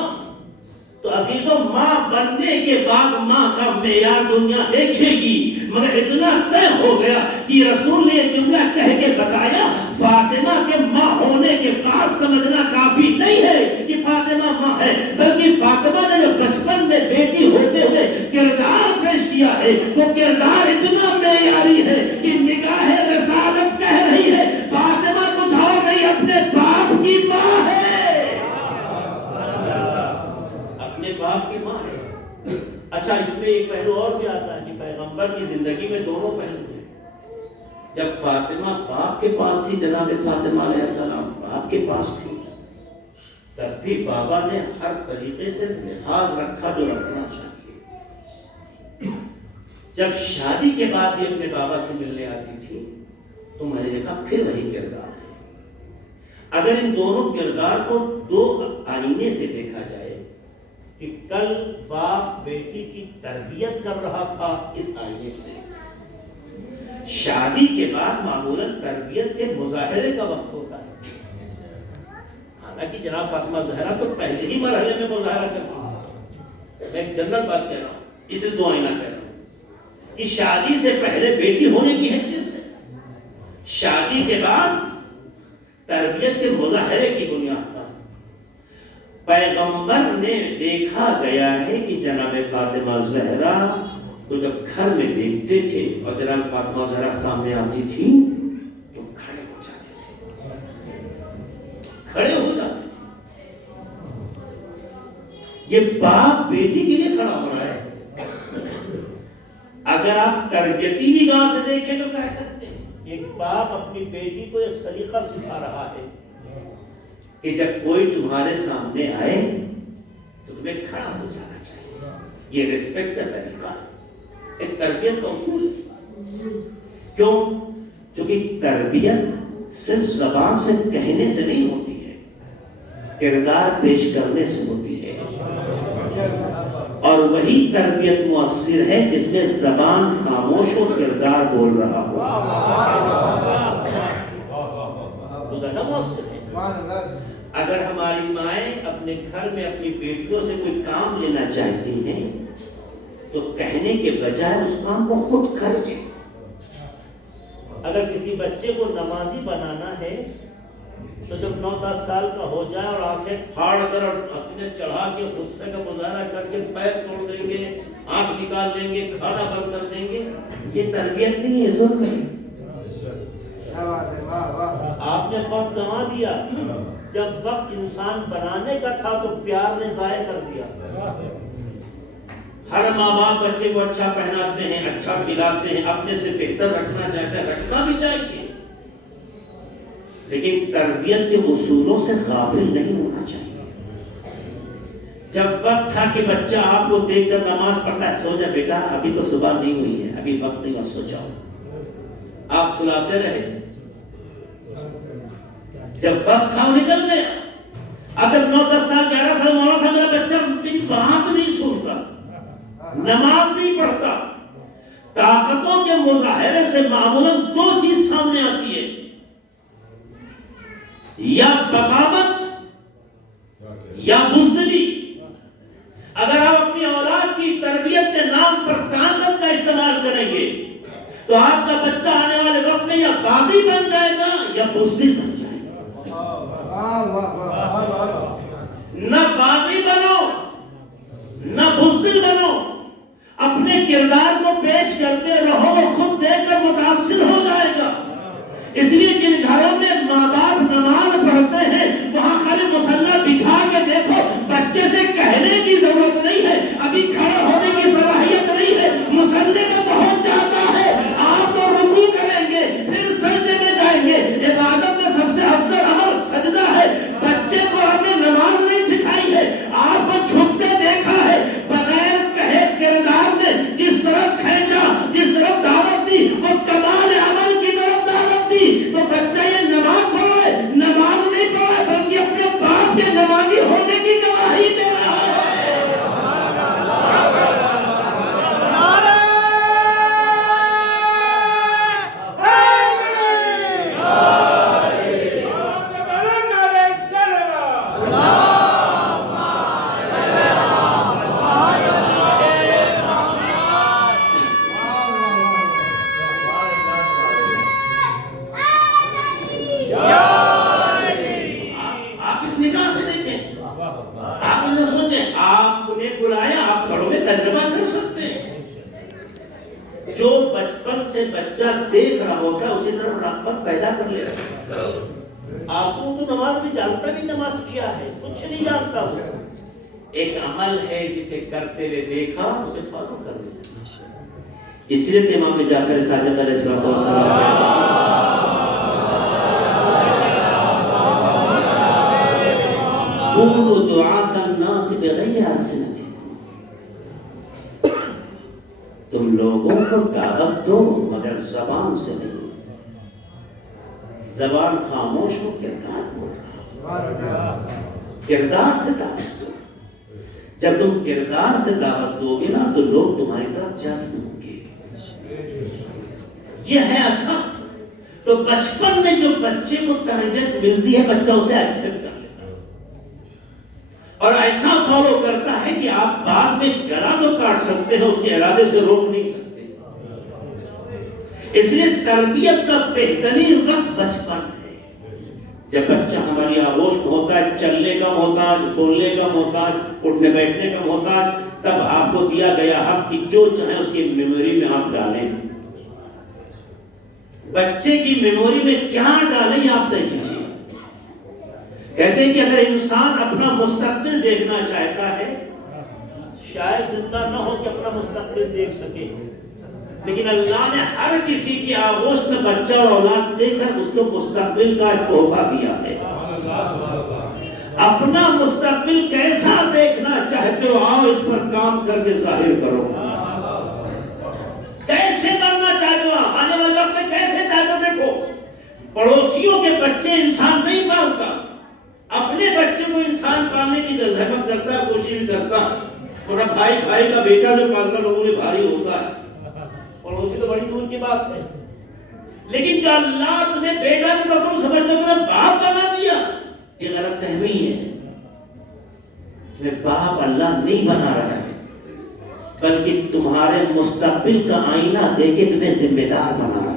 تو عزیزوں ماں بننے کے بعد ماں کا معیار دنیا دیکھے گی. مگر اتنا طے ہو گیا کہ رسول نے یہ جملہ کہہ کے بتایا فاطمہ کے ماں ہونے کے بعد سمجھنا کافی نہیں ہے کہ فاطمہ ماں ہے، بلکہ فاطمہ نے جو بچپن میں بیٹی ہوتے ہوئے کردار پیش کیا ہے وہ کردار اتنا معیاری ہے کہ نگاہ رسالت کہہ رہی ہے فاطمہ کچھ اور نہیں، اپنے باپ کی ماں ہے، اپنے باپ کی ماں ہے. اچھا اس میں ایک پہلو اور بھی آتا ہے کہ پیغمبر کی زندگی میں دونوں پہلو ہیں. جب فاطمہ باپ کے پاس تھی، جناب فاطمہ علیہ السلام باپ کے پاس تھی، تب بھی بابا نے ہر طریقے سے لحاظ رکھا جو رکھنا چاہیے. جب شادی کے بعد بھی اپنے بابا سے ملنے آتی تھی تو میں نے دیکھا پھر وہی کردار ہے. اگر ان دونوں کردار کو دو آئینے سے دیکھا جائے کہ کل باپ بیٹی کی تربیت کر رہا تھا اس آئینے سے، شادی کے بعد معمولاً تربیت کے مظاہرے کا وقت ہوتا ہے. حالانکہ جناب فاطمہ زہرا تو پہلے ہی مرحلے میں مظاہرہ کرتی ہے. میں ایک جنرل بات کہہ رہا ہوں، اسے دو آئینہ کہہ رہا ہوں کہ شادی سے پہلے بیٹی ہونے کی حیثیت سے، شادی کے بعد تربیت کے مظاہرے کی بنیاد پر پیغمبر نے دیکھا گیا ہے کہ جناب فاطمہ زہرا کو جب گھر میں دیکھتے تھے اور جناب فاطمہ زہرا سامنے آتی تھی کھڑے ہو جاتے تھے. یہ باپ بیٹی کے لیے کھڑا ہو رہا ہے. اگر آپ تربیتی نگاہ سے دیکھیں تو کہہ سکتے ہیں ایک باپ اپنی بیٹی کو یہ سلیقہ سکھا رہا ہے کہ جب کوئی تمہارے سامنے آئے تو تمہیں کھڑا ہو جانا چاہیے. یہ رسپیکٹ کا طریقہ ہے, ایک تربیت کا اصول ہے. کیوں؟ چونکہ تربیت صرف زبان سے کہنے سے نہیں ہوتی ہے, کردار پیش کرنے سے ہوتی ہے. اور وہی تربیت مؤثر ہے جس میں زبان خاموش ہو, کردار بول رہا ہو. تو زیادہ مؤثر ہے. اگر ہماری مائیں اپنے گھر میں اپنی بیٹیوں سے کوئی کام لینا چاہتی ہیں تو کہنے کے بجائے اس کام کو خود کر لیں. اگر کسی بچے کو نمازی بنانا ہے تو جب 9-10 سال کا ہو جائے اور آنکھیں پھاڑ کر اور اسنے چڑھا کے غصے کا مظاہرہ کر کے پیر توڑ دیں گے, آنکھ نکال دیں گے, کھانا بند کر دیں گے, یہ تربیت نہیں ہے, ظلم ہے. آپ نے وقت گنوا دیا. جب وقت انسان بنانے کا تھا تو پیار نے ضائع کر دیا. ہر ماں باپ بچے کو اچھا پہناتے ہیں, اچھا کھلاتے ہیں, اپنے سے بہتر رکھنا چاہتے ہیں, رکھنا بھی چاہیے, لیکن تربیت کے اصولوں سے غافل نہیں ہونا چاہیے. جب وقت تھا کہ بچہ آپ کو دیکھ کر نماز پڑھتا ہے, سو جا بیٹا, ابھی تو صبح نہیں ہوئی ہے, ابھی وقت نہیں ہوا, سو جاؤ. آپ سلاتے رہے. جب وقت تھا وہ نکل گیا. اگر 9-10 سال 11 سال مولانا صاحب میرا بچہ میری بات نہیں سنتا, نماز نہیں پڑھتا, طاقتوں کے مظاہرے سے معمولاً 2 چیز سامنے آتی ہے, یا بغاوت یا بزدلی. اگر آپ اپنی اولاد کی تربیت کے نام پر طاقت کا استعمال کریں گے تو آپ کا بچہ آنے والے وقت میں یا باغی بن جائے گا یا بزدل بن جائے گا. نہ باغی بنو نہ بزدل بنو, اپنے کردار کو پیش کرتے رہو, وہ خود دیکھ کر متاثر ہو جائے گا. اس لیے جن گھروں میں ماں باپ نماز پڑھتے ہیں وہاں خالی مصلی بچھا کے دیکھو, بچے سے کہنے کی ضرورت نہیں ہے, ابھی کھڑا ہونے کی صلاحیت نہیں ہے, مصلی پہ پہنچ جاتا ہے. آپ تو رکوع کریں گے, پھر سجدے میں جائیں گے. عبادت میں سب سے افضل عمل سجدہ ہے. بچے کو آپ نے نماز نہیں سکھائی ہے, آپ کو چھپتے دیکھا ہے, بغیر کہے کردار نے جس طرف کھینچا, جس طرف دعوت دی, وہ کمال عمل کی طرف دعوت دی. تو بچہ یہ نماز پڑھ رہا ہے, نماز نہیں پڑھ رہا ہے, بلکہ اپنے باپ کے نمازی ہونے کی گواہی دے رہا ہے. جو بچپن سے بچہ دیکھ رہا ہوتا ہے اسی طرح رغبت پیدا کر لے رہا ہے. آپ کو تو نماز بھی جانتا بھی, نماز کیا ہے کچھ نہیں جانتا. وہ ایک عمل ہے جسے کرتے ہوئے دیکھا, اسے فالو کر لیا. اس لیے امام جعفر صادق علیہ السلام قولوا دعاة الناس بغیر السنتکم, تم لوگوں کو دعوت دو مگر زبان سے نہیں. زبان خاموش ہو, کردار بول رہا, کردار سے دعوت دو. جب تم کردار سے دعوت دو گے نا تو لوگ تمہاری طرف جذب ہوں گے. یہ ہے اصل. تو بچپن میں جو بچے کو تربیت ملتی ہے بچہ اسے ایکسپٹ کر لیتا ہے اور ایسا فالو کرتا ہے کہ آپ بعد میں گلا تو کاٹ سکتے ہیں, اس کے ارادے سے روک نہیں سکتے. اس لیے تربیت کا بہترین وقت بچپن ہے. جب بچہ ہماری آغوش میں ہوتا ہے, چلنے کا محتاج, بولنے کا محتاج, اٹھنے بیٹھنے کا محتاج, تب آپ کو دیا گیا حق کہ جو چاہے اس کی میموری میں آپ ڈالیں. بچے کی میموری میں کیا ڈالیں آپ طے کیجیے. کہتے ہیں کہ اگر انسان اپنا مستقبل دیکھنا چاہتا ہے شاید زندہ نہ ہو کہ اپنا مستقبل دیکھ سکے، لیکن اللہ نے ہر کسی کی آغوش میں بچہ اور اولاد دے کر اس کو مستقبل کا ایک تحفہ دیا ہے۔ اپنا مستقبل کیسا دیکھنا چاہتے ہو آؤ اس پر کام کر کے ظاہر کرو۔ کیسے بننا چاہتے ہو آنے والے وقت میں کیسے چاہتے ہو؟ دیکھو پڑوسیوں کے بچے انسان نہیں پالتا، اپنے بچے کو انسان پالنے کی زحمت کرتا ہے، کوشش بھی کرتا ہے، اور اب بھائی کا بیٹا جو پال کر لوگوں نے بھاری ہوتا ہے، پڑوسی تو بڑی دور کی بات ہے۔ لیکن جو اللہ تمہیں بیٹا جو تم سمجھتے ہو تمہیں باپ بنا دیا، یہ غلط فہمی ہے۔ تمہیں باپ اللہ نہیں بنا رہا ہے، بلکہ تمہارے مستقبل کا آئینہ دیکھے تمہیں ذمہ دار بنا رہا ہے۔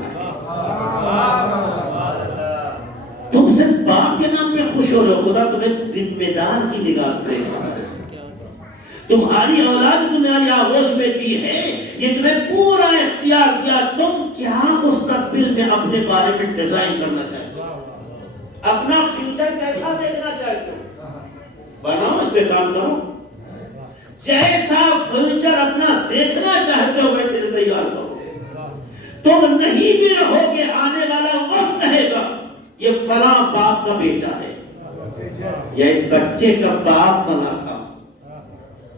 تم صرف باپ کے نام پہ خوش ہو رہے ہو، خدا تمہیں ذمہ دار کی نگاہ سے دیکھ رہا ہے۔ تمہاری اولاد تمہاری آغوش میں دی ہے، یہ تمہیں پورا اختیار دیا، تم کیا مستقبل میں اپنے بارے میں ڈیزائن کرنا چاہتے ہو، اپنا فیوچر کیسا دیکھنا چاہتے ہو، بناؤ، اس پہ کام کرو۔ جیسا فیوچر اپنا دیکھنا چاہتے ہو ویسے تیار کرو۔ تم نہیں بھی رہو گے، آنے والا وقت کہے گا یہ فلاں باپ کا بیٹا ہے، یا اس بچے کا باپ فلاں تھا۔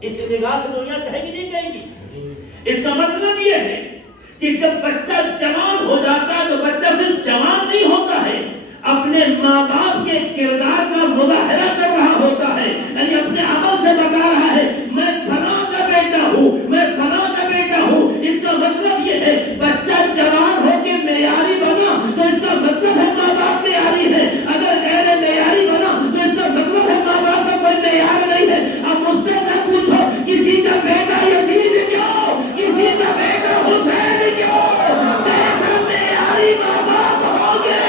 اس نگاہ سے دنیا کہے گی نہیں کہے گی۔ اس کا مطلب یہ ہے کہ جب بچہ جوان ہو جاتا ہے تو بچہ صرف جوان نہیں ہوتا ہے، اپنے ماں باپ کے کردار کا مظاہرہ کر رہا ہوتا ہے، یعنی اپنے عمل سے بتا رہا ہے میں فلاں کا بیٹا ہوں، میں فلاں کا بیٹا ہوں۔ اس کا مطلب یہ ہے بچہ جوان ہو کے معیاری بنا تو اس کا مطلب ہے ماں باپ معیاری ہے، اگر غیر معیاری بنا تو اس کا مطلب ہے ماں باپ کا کوئی معیار نہیں ہے۔ اب مجھ سے نہ پوچھو کسی کا بیٹا یزید کیوں، کسی کا بیٹا حسین کیوں، جیسا معیاری ماں باپ ہوگے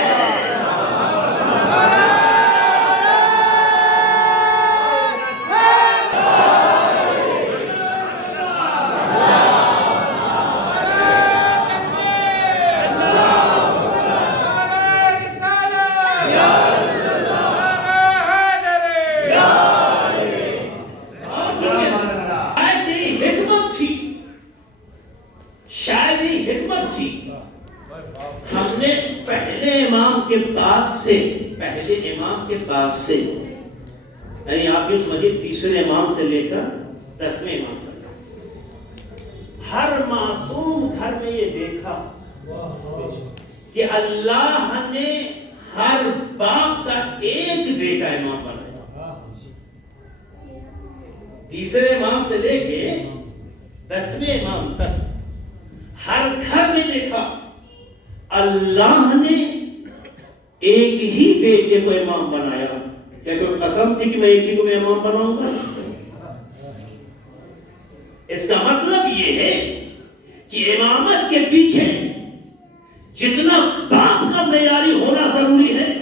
پہلے امام کے پاس سے یعنی آپ کی اس مسجد تیسرے امام سے لے کر 10ویں امام تک ہر معصوم گھر میں یہ دیکھا کہ اللہ نے ہر باپ کا ایک بیٹا امام بنایا۔ تیسرے امام سے لے کے 10ویں امام تک ہر گھر میں دیکھا اللہ نے ایک ہی بیٹے کو امام بنایا۔ کیا کوئی قسم تھی کہ میں ایک ہی کو میں امام بناؤں گا؟ اس کا مطلب یہ ہے کہ امامت کے پیچھے جتنا باپ کا معیاری ہونا ضروری ہے،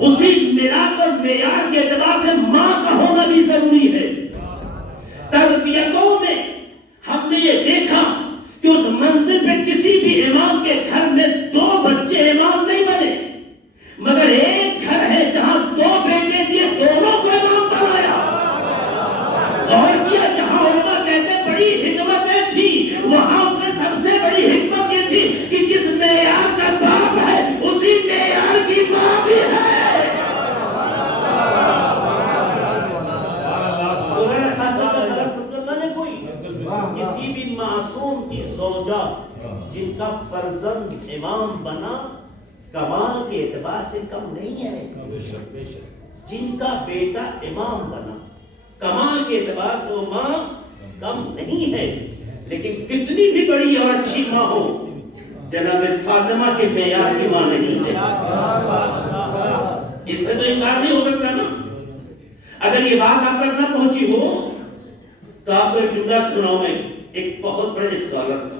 اسی ملاک اور معیار کے اعتبار سے ماں کا ہونا بھی ضروری ہے۔ تربیتوں میں ہم نے یہ دیکھا کہ اس منزل پہ کسی بھی امام کے گھر میں 2 بچے امام نہیں بنے، مگر ایک گھر ہے جہاں 2 بیٹے دیے، دونوں کو امام بنایا۔ اور کیا جہاں علماء کہتے بڑی حکمتیں تھی، وہاں اس میں سب سے بڑی حکمت یہ تھی کہ جس معیار کا باپ ہے اسی معیار کی ماں بھی ہے۔ کسی بھی معصوم کی زوجہ جن کا فرزند امام بنا کمال کے اعتبار سے کم نہیں ہے، جن کا بیٹا امام بنا کمال کے اعتبار سے وہ ماں کم نہیں ہے، لیکن کتنی بھی بڑی اور اچھی ماں ہو جناب فاطمہ کے معیار کی ماں نہیں ہے۔ اس سے تو انکار نہیں ہو سکتا نا۔ اگر یہ بات آپ تک نہ پہنچی ہو تو آپ کو ایک جملہ سناؤں میں، ایک بہت بڑے اسکالر کا،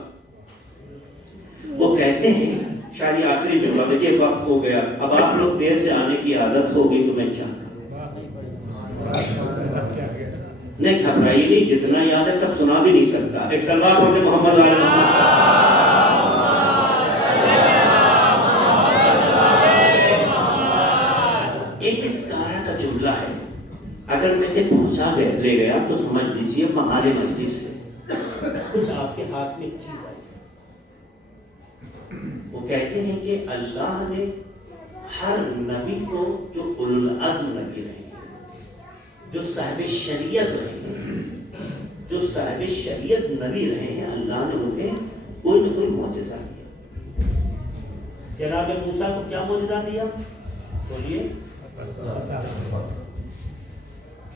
وہ کہتے ہیں، شاید یہ آخری جملہ، دیکھیے وقت ہو گیا، اب آپ لوگ دیر سے آنے کی عادت ہوگی تو میں کیا کروں؟ نہیں گھبرائیے نہیں، جتنا یاد ہے سب سنا بھی نہیں سکتا۔ ایک صلوات پڑھتے محمد علیہ محمد۔ ایک اسکالر اگر میں سے پہنچا لے گیا تو سمجھ لیجیے مہارے مجلس سے کچھ آپ کے ہاتھ میں ایک چیز آئی. وہ کہتے ہیں کہ اللہ نے ہر نبی کو جو اولو العزم نبی رہے ہیں، جو صاحب شریعت رہے ہیں، جو صاحب شریعت نبی رہے ہیں، اللہ نے انہیں کوئی نہ کوئی معجزہ دیا. جناب موسیٰ کو کیا معجزہ دیا؟ بولیے.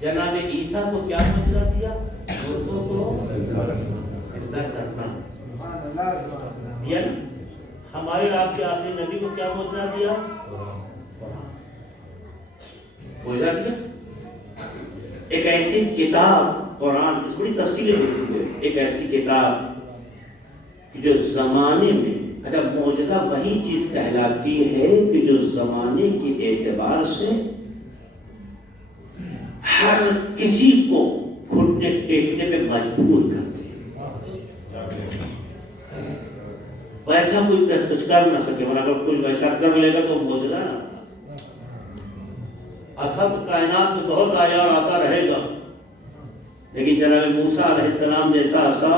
جناب عیسیٰ کو کیا معجزہ دیا؟ مردوں کو زندہ کرنا. ہمارے آپ کے آخری نبی کو کیا معجزہ دیا؟ معجزہ دیا. ایک ایسی کتاب قرآن، اس بڑی تفصیلیں لکھی ہے، ایک ایسی کتاب جو زمانے میں، اچھا معجزہ وہی چیز کہلاتی ہے کہ جو زمانے کے اعتبار سے ہر کسی کو گھٹنے ٹیکنے پہ مجبور کرتے ہیں. ویسا کوئی کچھ کر نہ سکے، اور اگر کچھ ویسا کر لے گا تو معجزہ نہ تھا. اصل کائنات میں بہت آیا اور آتا رہے گا، لیکن جناب موسیٰ علیہ السلام جیسا آسا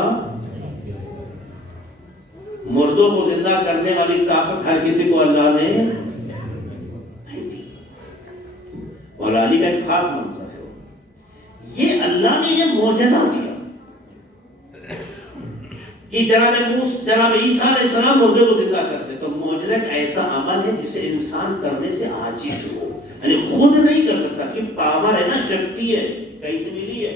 مردوں کو زندہ کرنے والی طاقت ہر کسی کو اللہ نے نہیں دی. مولا علی کا ایک خاص منظر ہے، یہ اللہ نے یہ معجزہ دیا کہ جناب عیسیٰ علیہ السلام مردے کو زندہ کرتے. تو معجزہ ایک ایسا عمل ہے جسے انسان کرنے سے عاجز ہو، یعنی خود نہیں کر سکتا، کہ پاور ہے نا، شکتی ہے، کہیں سے ملی ہے،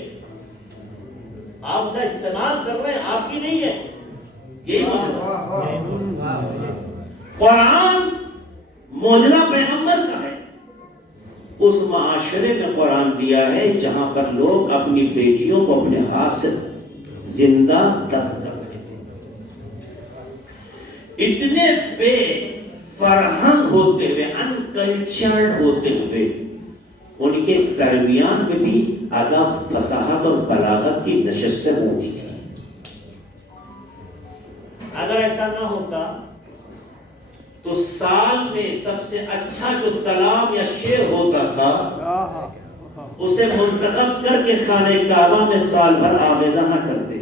آپ اسے استعمال کر رہے ہیں، آپ کی نہیں ہے. یہی قرآن معجزہ پیغمبر کا ہے. اس معاشرے میں قرآن دیا ہے جہاں پر لوگ اپنی بیٹیوں کو اپنے ہاتھ سے زندہ دفن کر رہے تھے. اتنے بے فرہنگ ہوتے ہوئے، انکلچرڈ ہوتے ہوئے، ان کے درمیان میں بھی ادب، فصاحت اور بلاغت کی نشستیں ہوتی تھی. اگر ایسا نہ ہوتا تو سال میں سب سے اچھا جو کلام یا شعر ہوتا تھا اسے منتخب کر کے خانہ کعبہ میں سال بھر آویزہ نہ کرتے.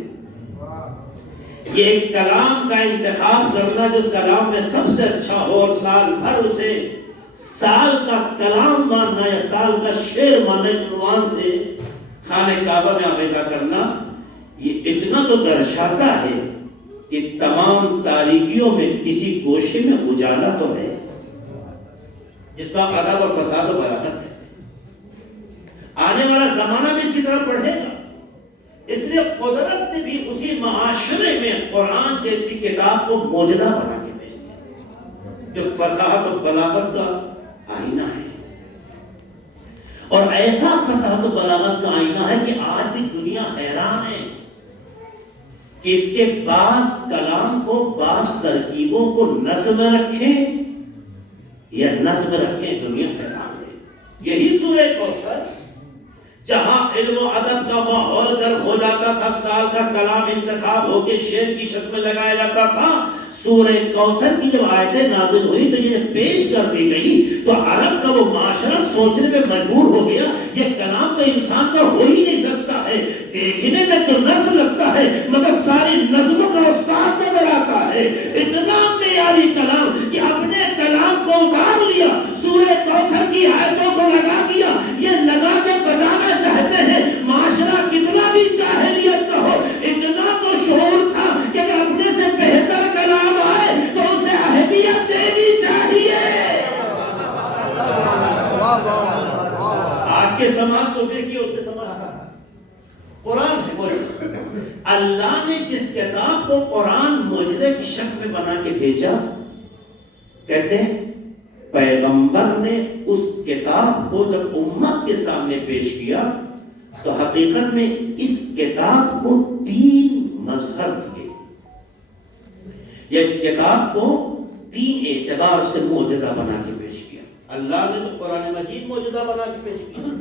یہ ایک کلام کا انتخاب کرنا جو کلام میں سب سے اچھا ہو اور سال بھر اسے سال کا کلام ماننا یا سال کا شعر ماننا، اس عنوان سے خانہ کعبہ میں آویزہ کرنا، یہ اتنا تو درشاتا ہے کہ تمام تاریکیوں میں کسی گوشے میں اجالا تو ہے، جس کا ادب اور فساد و بلاغت ہے. آنے والا زمانہ بھی اس کی طرف بڑھے گا. اس لیے قدرت نے بھی اسی معاشرے میں قرآن جیسی کتاب کو معجزہ بنا کے بھیج دیا، جو فصاحت و بلاغت کا آئینہ ہے. اور ایسا فصاحت و بلاغت کا آئینہ ہے کہ آج بھی دنیا حیران ہے کہ اس کے بعض کلام کو، بعض ترکیبوں کو نظم رکھیں یا نظم رکھیں، دنیا حیران ہے. یہی سورہ کوثر جہاں علم و ادب کا ماحول گرم ہو جاتا تھا، سال کا کلام انتخاب ہو کے شعر کی شکل میں لگایا جاتا تھا، سورہ کوثر کی جب آیتیں نازل ہوئی تو یہ پیش کر دی گئی تو عرب کا وہ معاشرہ سوچنے میں مجبور ہو گیا، یہ کلام تو انسان کا ہو ہی نہیں سکتا ہے. دیکھنے میں تو نظم لگتا ہے مگر ساری نظموں کا استاد نظر آتا ہے. اتنا معیاری کلام کہ اپنے کلام کو اتار لیا، سورہ کوثر کی آیتوں کو لگا دیا. یہ لگا کے بتانا چاہتے ہیں معاشرہ کتنا بھی جاہلیت کا ہو، اتنا تو شعور تھا کہ اگر اپنے سے بہتر کلام آئے تو اسے اہمیت دینی چاہیے. آج کے سماج کو دیکھیے، اس کے سماج کا قرآن ہے معجزہ. اللہ نے جس کتاب کو قرآن معجزے کی شکل میں بنا کے بھیجا، کہتے ہیں پیغمبر نے اس کتاب کو جب امت کے سامنے پیش کیا تو حقیقت میں اس کتاب کو 3 مظہر دیے، یا اس کتاب کو 3 اعتبار سے معجزہ بنا کے پیش کیا. اللہ نے تو قرآن مجید معجزہ بنا کے پیش کیا،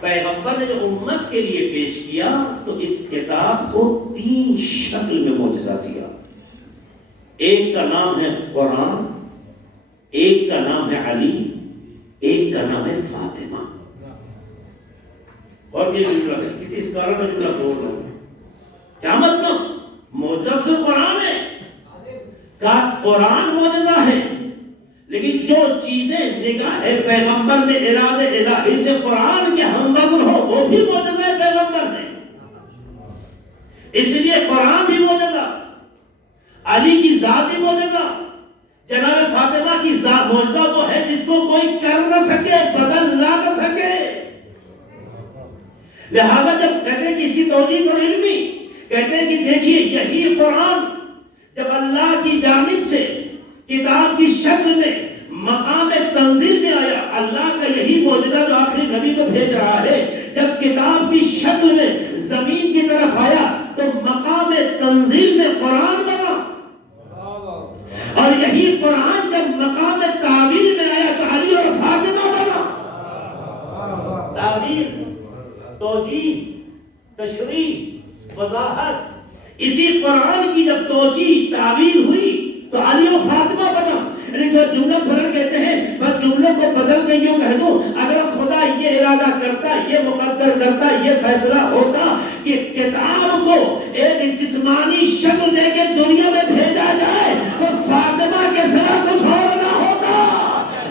پیغمبر نے جو امت کے لیے پیش کیا تو اس کتاب کو 3 شکل میں معجزہ دیا. ایک کا نام ہے قرآن، ایک کا نام ہے علی، ایک کا نام ہے فاطمہ. اور یہ جملہ ہے کسی اسکالر کا جملہ بول رہا ہوں کیا مطلب معجزہ سے قرآن ہے کا قرآن معجزہ ہے لیکن جو چیزیں نگاہ پیغمبر میں ارادے الہی سے قرآن کے ہم وزن ہو وہ بھی معجزہ ہے پیغمبر میں اس لیے قرآن بھی معجزہ علی کی ذات بھی معجزہ جناب فاطمہ کی ذات معجزہ وہ ہے جس کو کوئی کر نہ سکے بدل نہ سکے لہذا جب کہتے ہیں کہ اس کی توجیہ اور علمی کہتے ہیں کہ دیکھیے یہی قرآن جب اللہ کی جانب سے کتاب کی شکل میں مقام تنزیل میں آیا اللہ کا یہی معجزہ جو آخری نبی کو بھیج رہا ہے جب کتاب کی شکل میں زمین کی طرف آیا تو مقام تنزیل میں قرآن بنا اور یہی قرآن جب مقام تعبیر میں آیا تو علی اور فاطمہ بنا تعبیر توجیہ تشریح وضاحت اسی قرآن کی جب توجیہ تعبیر ہوئی تو علی و فاطمہ بنا یعنی جو جملہ پھر کہتے ہیں بس جملے کو بدل کے یوں کہہ دوں اگر خدا یہ ارادہ کرتا یہ مقدر کرتا یہ فیصلہ ہوتا کہ کتاب کو ایک جسمانی شکل دے کے دنیا میں بھیجا جائے تو فاطمہ کے سوا کچھ اور نہ ہوتا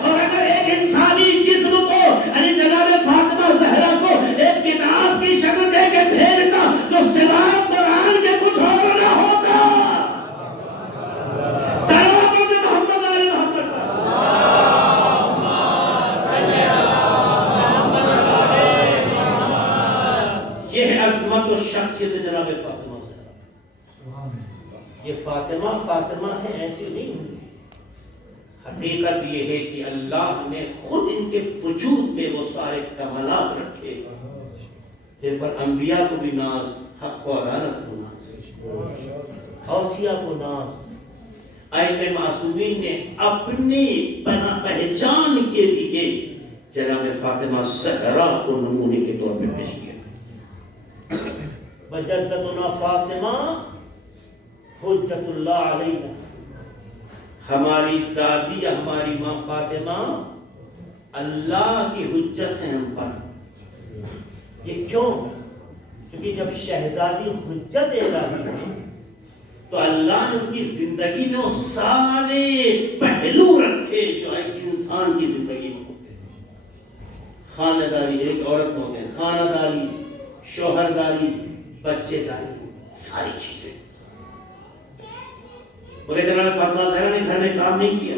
اور اگر ایک انسانی جسم کو یعنی جناب فاطمہ زہرا کو ایک کتاب کی شکل دے کے بھیجتا تو سوائے قرآن کے کچھ اور نہ ہوتا شخصیت جناب فاطمہ زہرا یہ فاطمہ ہے ایسی نہیں حقیقت یہ ہے کہ اللہ نے خود ان کے وجود میں وہ سارے کمالات رکھے جن پر انبیاء کو بھی ناز حق و عدالت کو ناز اوصیاء کو ناز ائمہ معصومین نے اپنی پہچان کے لیے جناب فاطمہ زہرا کو نمونے کے طور پر پیش کیا وجدتنا فاطمہ حجت اللہ علینا ہماری دادی ہماری ماں فاطمہ اللہ کی حجت ہے ہم پر یہ کیوں کیونکہ جب شہزادی حجت الہی ہے تو اللہ نے ان کی زندگی میں وہ سارے پہلو رکھے جو ایک انسان کی زندگی میں ہوتے ہیں خانہ داری ایک عورت میں ہوتے ہیں خانہ داری شوہر داری بچے داری ساری چیزیں مگر جناب فاطمہ زہرا نے گھر میں کام نہیں کیا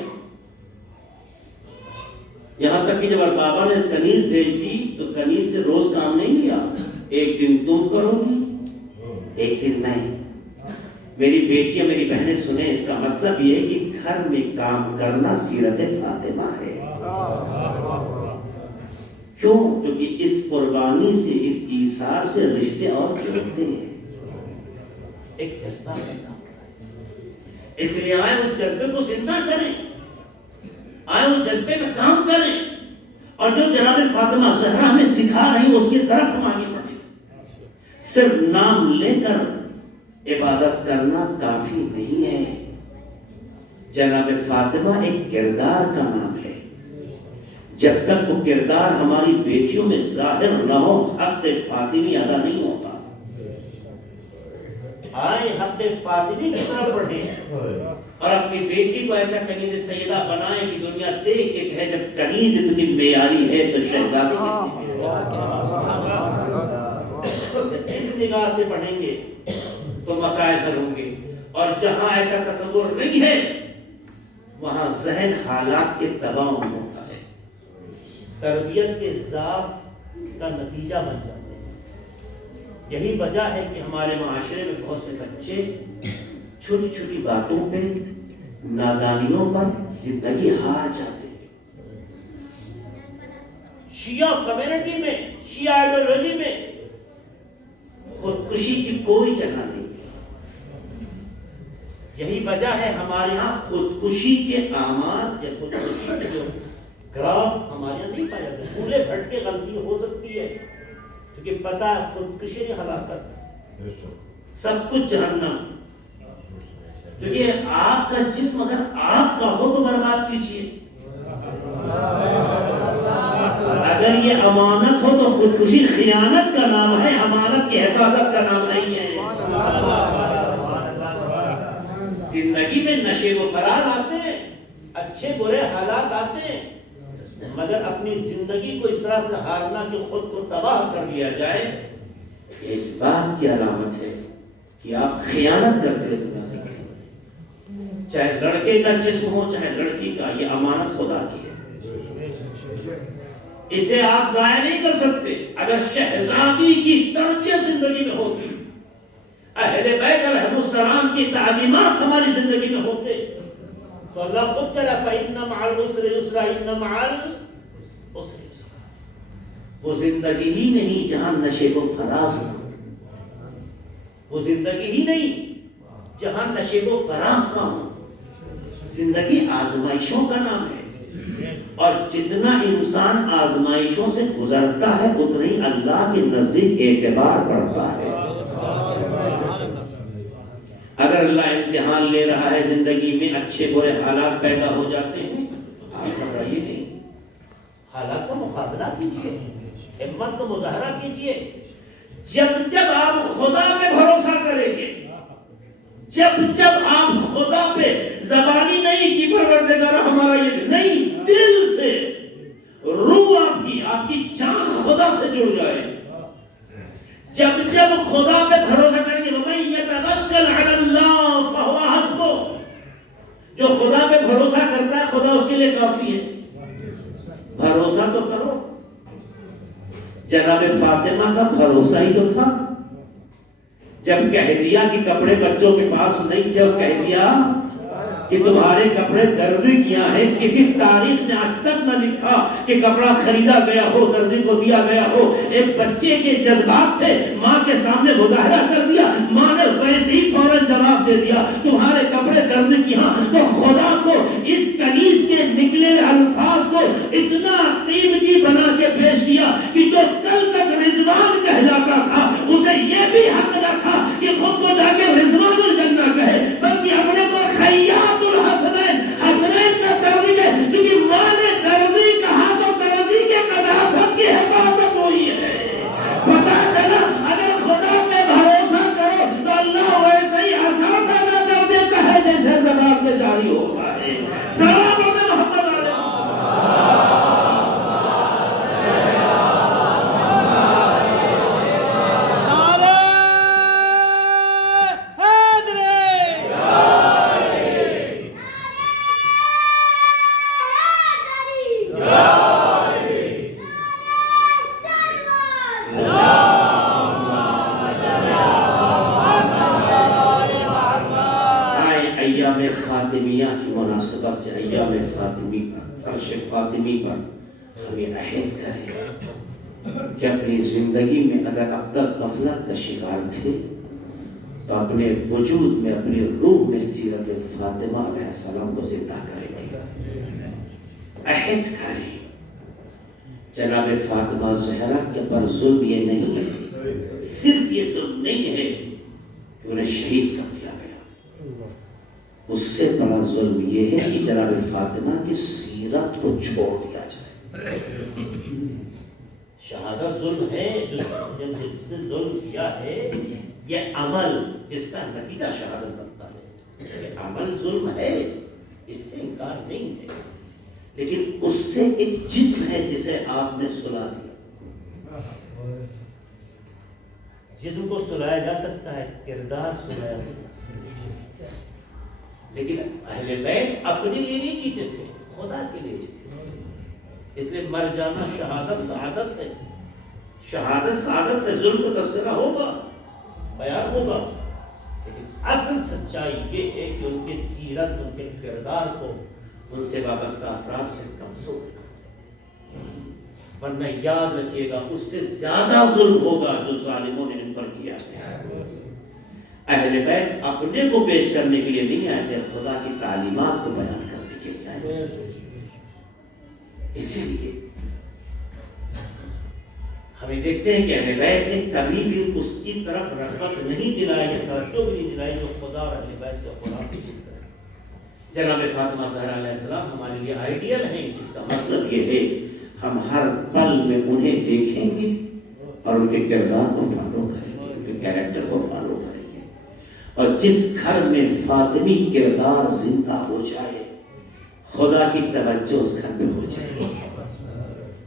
یہاں تک کہ جب بابا نے کنیز بھیج دی تو کنیز سے روز کام نہیں لیا ایک دن تم کرو گی ایک دن میں میری بیٹیاں میری بہنیں سنیں اس کا مطلب یہ ہے کہ گھر میں کام کرنا سیرت فاطمہ ہے کیوں کیونکہ اس قربانی سے اس ایثار سے رشتے اور جڑتے ہیں ایک جذبہ پیدا اس لیے آئے اس جذبے کو زندہ کریں آئے اس جذبے میں کام کریں اور جو جناب فاطمہ زہرا ہمیں سکھا رہی اس کی طرف ہم آگے بڑھیں صرف نام لے کر عبادت کرنا کافی نہیں ہے جناب فاطمہ ایک کردار کا نام ہے جب تک وہ کردار ہماری بیٹیوں میں ظاہر نہ ہو حق فاطمی ادا نہیں ہوتا آئے حق فاطمی کی طرف بڑھیں اور اپنی بیٹی کو ایسا کنیز سیدہ بنائیں کہ دنیا دیکھ کے کہے جب کنیز اتنی معیاری ہے تو شہزادی جب اس نگاہ سے پڑھیں گے تو مسائل حل ہوں گے اور جہاں ایسا تصور نہیں ہے وہاں ذہن حالات کے دباؤ میں ہوتا ہے تربیت کے ضعف کا نتیجہ بن جاتے ہیں یہی وجہ ہے کہ ہمارے معاشرے میں بہت سے بچے چھوٹی چھوٹی باتوں پہ نادانیوں پر زندگی ہار جاتے ہیں شیعہ کمیونٹی میں شیعہ آئیڈیالوجی میں خودکشی کی کوئی جگہ نہیں یہی وجہ ہے ہمارے ہاں خودکشی کے اعمال یا خودکشی کے جو گراف ہمارے یہاں نہیں پایا جاتا پھولے بھٹ کے غلطی ہو سکتی ہے کیونکہ پتہ ہے خودکشی ہلاکت سب کچھ جہنم کیونکہ آپ کا جسم اگر آپ کا ہو تو برباد کیجیے اگر یہ امانت ہو تو خودکشی خیانت کا نام ہے، امانت کی حفاظت کا نام نہیں ہے۔ زندگی میں نشے و فرار آتے ہیں، اچھے برے حالات آتے ہیں، مگر اپنی زندگی کو اس طرح سے ہارنا کہ خود کو تباہ کر لیا جائے، یہ اس بات کی علامت ہے کہ آپ خیانت کرتے ہیں دنیا سے۔ چاہے لڑکے کا جسم ہو چاہے لڑکی کا، یہ امانت خدا کی ہے، اسے آپ ضائع نہیں کر سکتے۔ اگر شہزادی کی تربیت زندگی میں ہوتی، اہل بیت علیہ السلام کی تعلیمات ہماری زندگی میں ہوتے، تو اللہ خود کہہ رہا فَإِنَّ مَعَ الْعُسْرِ يُسْرًا إِنَّ مَعَ الْعُسْرِ يُسْرًا۔ وہ زندگی ہی نہیں جہاں نشے و فراز نہ ہو، وہ زندگی ہی نہیں جہاں نشے و فراز نہ ہو۔ زندگی آزمائشوں کا نام ہے، اور جتنا انسان آزمائشوں سے گزرتا ہے اتنا ہی اللہ کے نزدیک اعتبار بڑھتا ہے۔ اگر اللہ امتحان لے رہا ہے زندگی میں، اچھے برے حالات پیدا ہو جاتے ہیں، آپ گھبرائیے نہیں، حالات کا مقابلہ کیجیے، ہمت کا مظاہرہ کیجیے۔ جب جب آپ خدا پہ بھروسہ کریں گے، جب آپ خدا پہ زبانی نہیں کہ پروردگار ہمارا یہ نہیں، دل سے روح آپ کی جان خدا سے جڑ جائے، جب خدا پہ بھروسہ کریں گے، وَمَن يَتَوَكَّلْ عَلَى اللَّهِ فَهُوَ حَسْبُهُ، جو خدا پہ بھروسہ کرتا ہے خدا اس کے لیے کافی ہے۔ بھروسہ تو کرو۔ جناب فاطمہ کا بھروسہ ہی تو تھا، جب کہہ دیا کہ کپڑے بچوں کے پاس نہیں، جب کہہ دیا کہ تمہارے کپڑے درزی کیا ہے، کسی تاریخ نے آج تک نہ لکھا کہ کپڑا خریدا گیا ہو، درزی کو دیا گیا ہو، ایک بچے کے جذبات سے ماں کے سامنے مظاہرہ کر دیا، ماں نے ویسے ہی فوراً جواب دے دیا تمہارے کپڑے درزی کی ہاں۔ تو خدا کو اس کنیز کے نکلے الفاظ کو اتنا قیمتی بنا کے پیش کیا کہ جو کل تک رضوان کہلاتا تھا اسے یہ بھی حق نہ تھا کہ خود کو جا کے رضوان الجنہ کہے، بلکہ اپنے کو خیاط الحسنین، حسنین کا درزی ہے، چونکہ ماں نے درزی کہا تو درزی کے قداست کی حفاظت ہوئی ہے۔ پتا چلا اگر خدا پہ بھروسہ کرو تو اللہ ویسے ہی اثر پیدا کر دیتا ہے جیسے زبان پہ جاری ہوتا ہے۔ سلام محمد علیہ فاطمیہ کی مناسبت سے ایام فاطمی پر، فرش فاطمی پر ہمیں عہد کریں کہ اپنی زندگی میں اگر اب تک غفلت کا شکار تھے تو اپنے وجود میں، اپنی روح میں سیرت فاطمہ علیہ السلام کو زندہ کریں گے، عہد کریں۔ جناب فاطمہ زہرا کے پر ظلم یہ نہیں ہے، صرف یہ ظلم نہیں ہے کہ انہیں شہید کر دیا گیا، اس سے بڑا ظلم یہ ہے کہ جناب فاطمہ کی سیرت کو چھوڑ دیا جائے۔ شہادت ظلم ہے، جس نے ظلم کیا ہے، یہ عمل جس کا نتیجہ شہادت بنتا ہے، یہ عمل ظلم ہے، اس سے انکار نہیں ہے، لیکن اس سے ایک جسم ہے جسے آپ نے سلا دیا۔ جسم کو سلایا جا سکتا ہے، کردار سلایا نہیں جا سکتا، لیکن اہل بیت اپنے لیے نہیں جیتے تھے، خدا کے لیے جیتے تھے، اس لیے مر جانا شہادت سعادت ہے، شہادت سعادت ہے۔ ظلم کا تذکرہ ہوگا، بیان ہوگا، لیکن اصل سچائی یہ ہے کہ ان کی سیرت، ان کے کردار کو ان سے وابستہ افراد سے کمزور کرتے، ورنہ یاد رکھیے گا اس سے زیادہ ظلم ہوگا جو ظالموں نے ان پر کیا ہے۔ اہل بیت اپنے کو پیش کرنے کے لیے نہیں آئے تھے، خدا کی تعلیمات کو بیان کرنے کے لیے آئے تھے۔ اسی لیے ہمیں دیکھتے ہیں کہ اہل بیت نے کبھی بھی اس کی طرف رغبت نہیں دلائی، توجہ بھی نہیں دلائی جو خدا اور اہل بیت سے خدا کی جیت ہے۔ جناب فاطمہ زہرا علیہ السلام ہمارے لیے آئیڈیل ہیں، جس کا مطلب یہ ہے ہم ہر پل میں انہیں دیکھیں گے اور ان کے کردار کو فالو کریں گے، ان کے کیریکٹر کو فالو کریں گے۔ اور جس گھر میں فاطمی کردار زندہ ہو جائے، خدا کی توجہ اس گھر میں ہو جائے،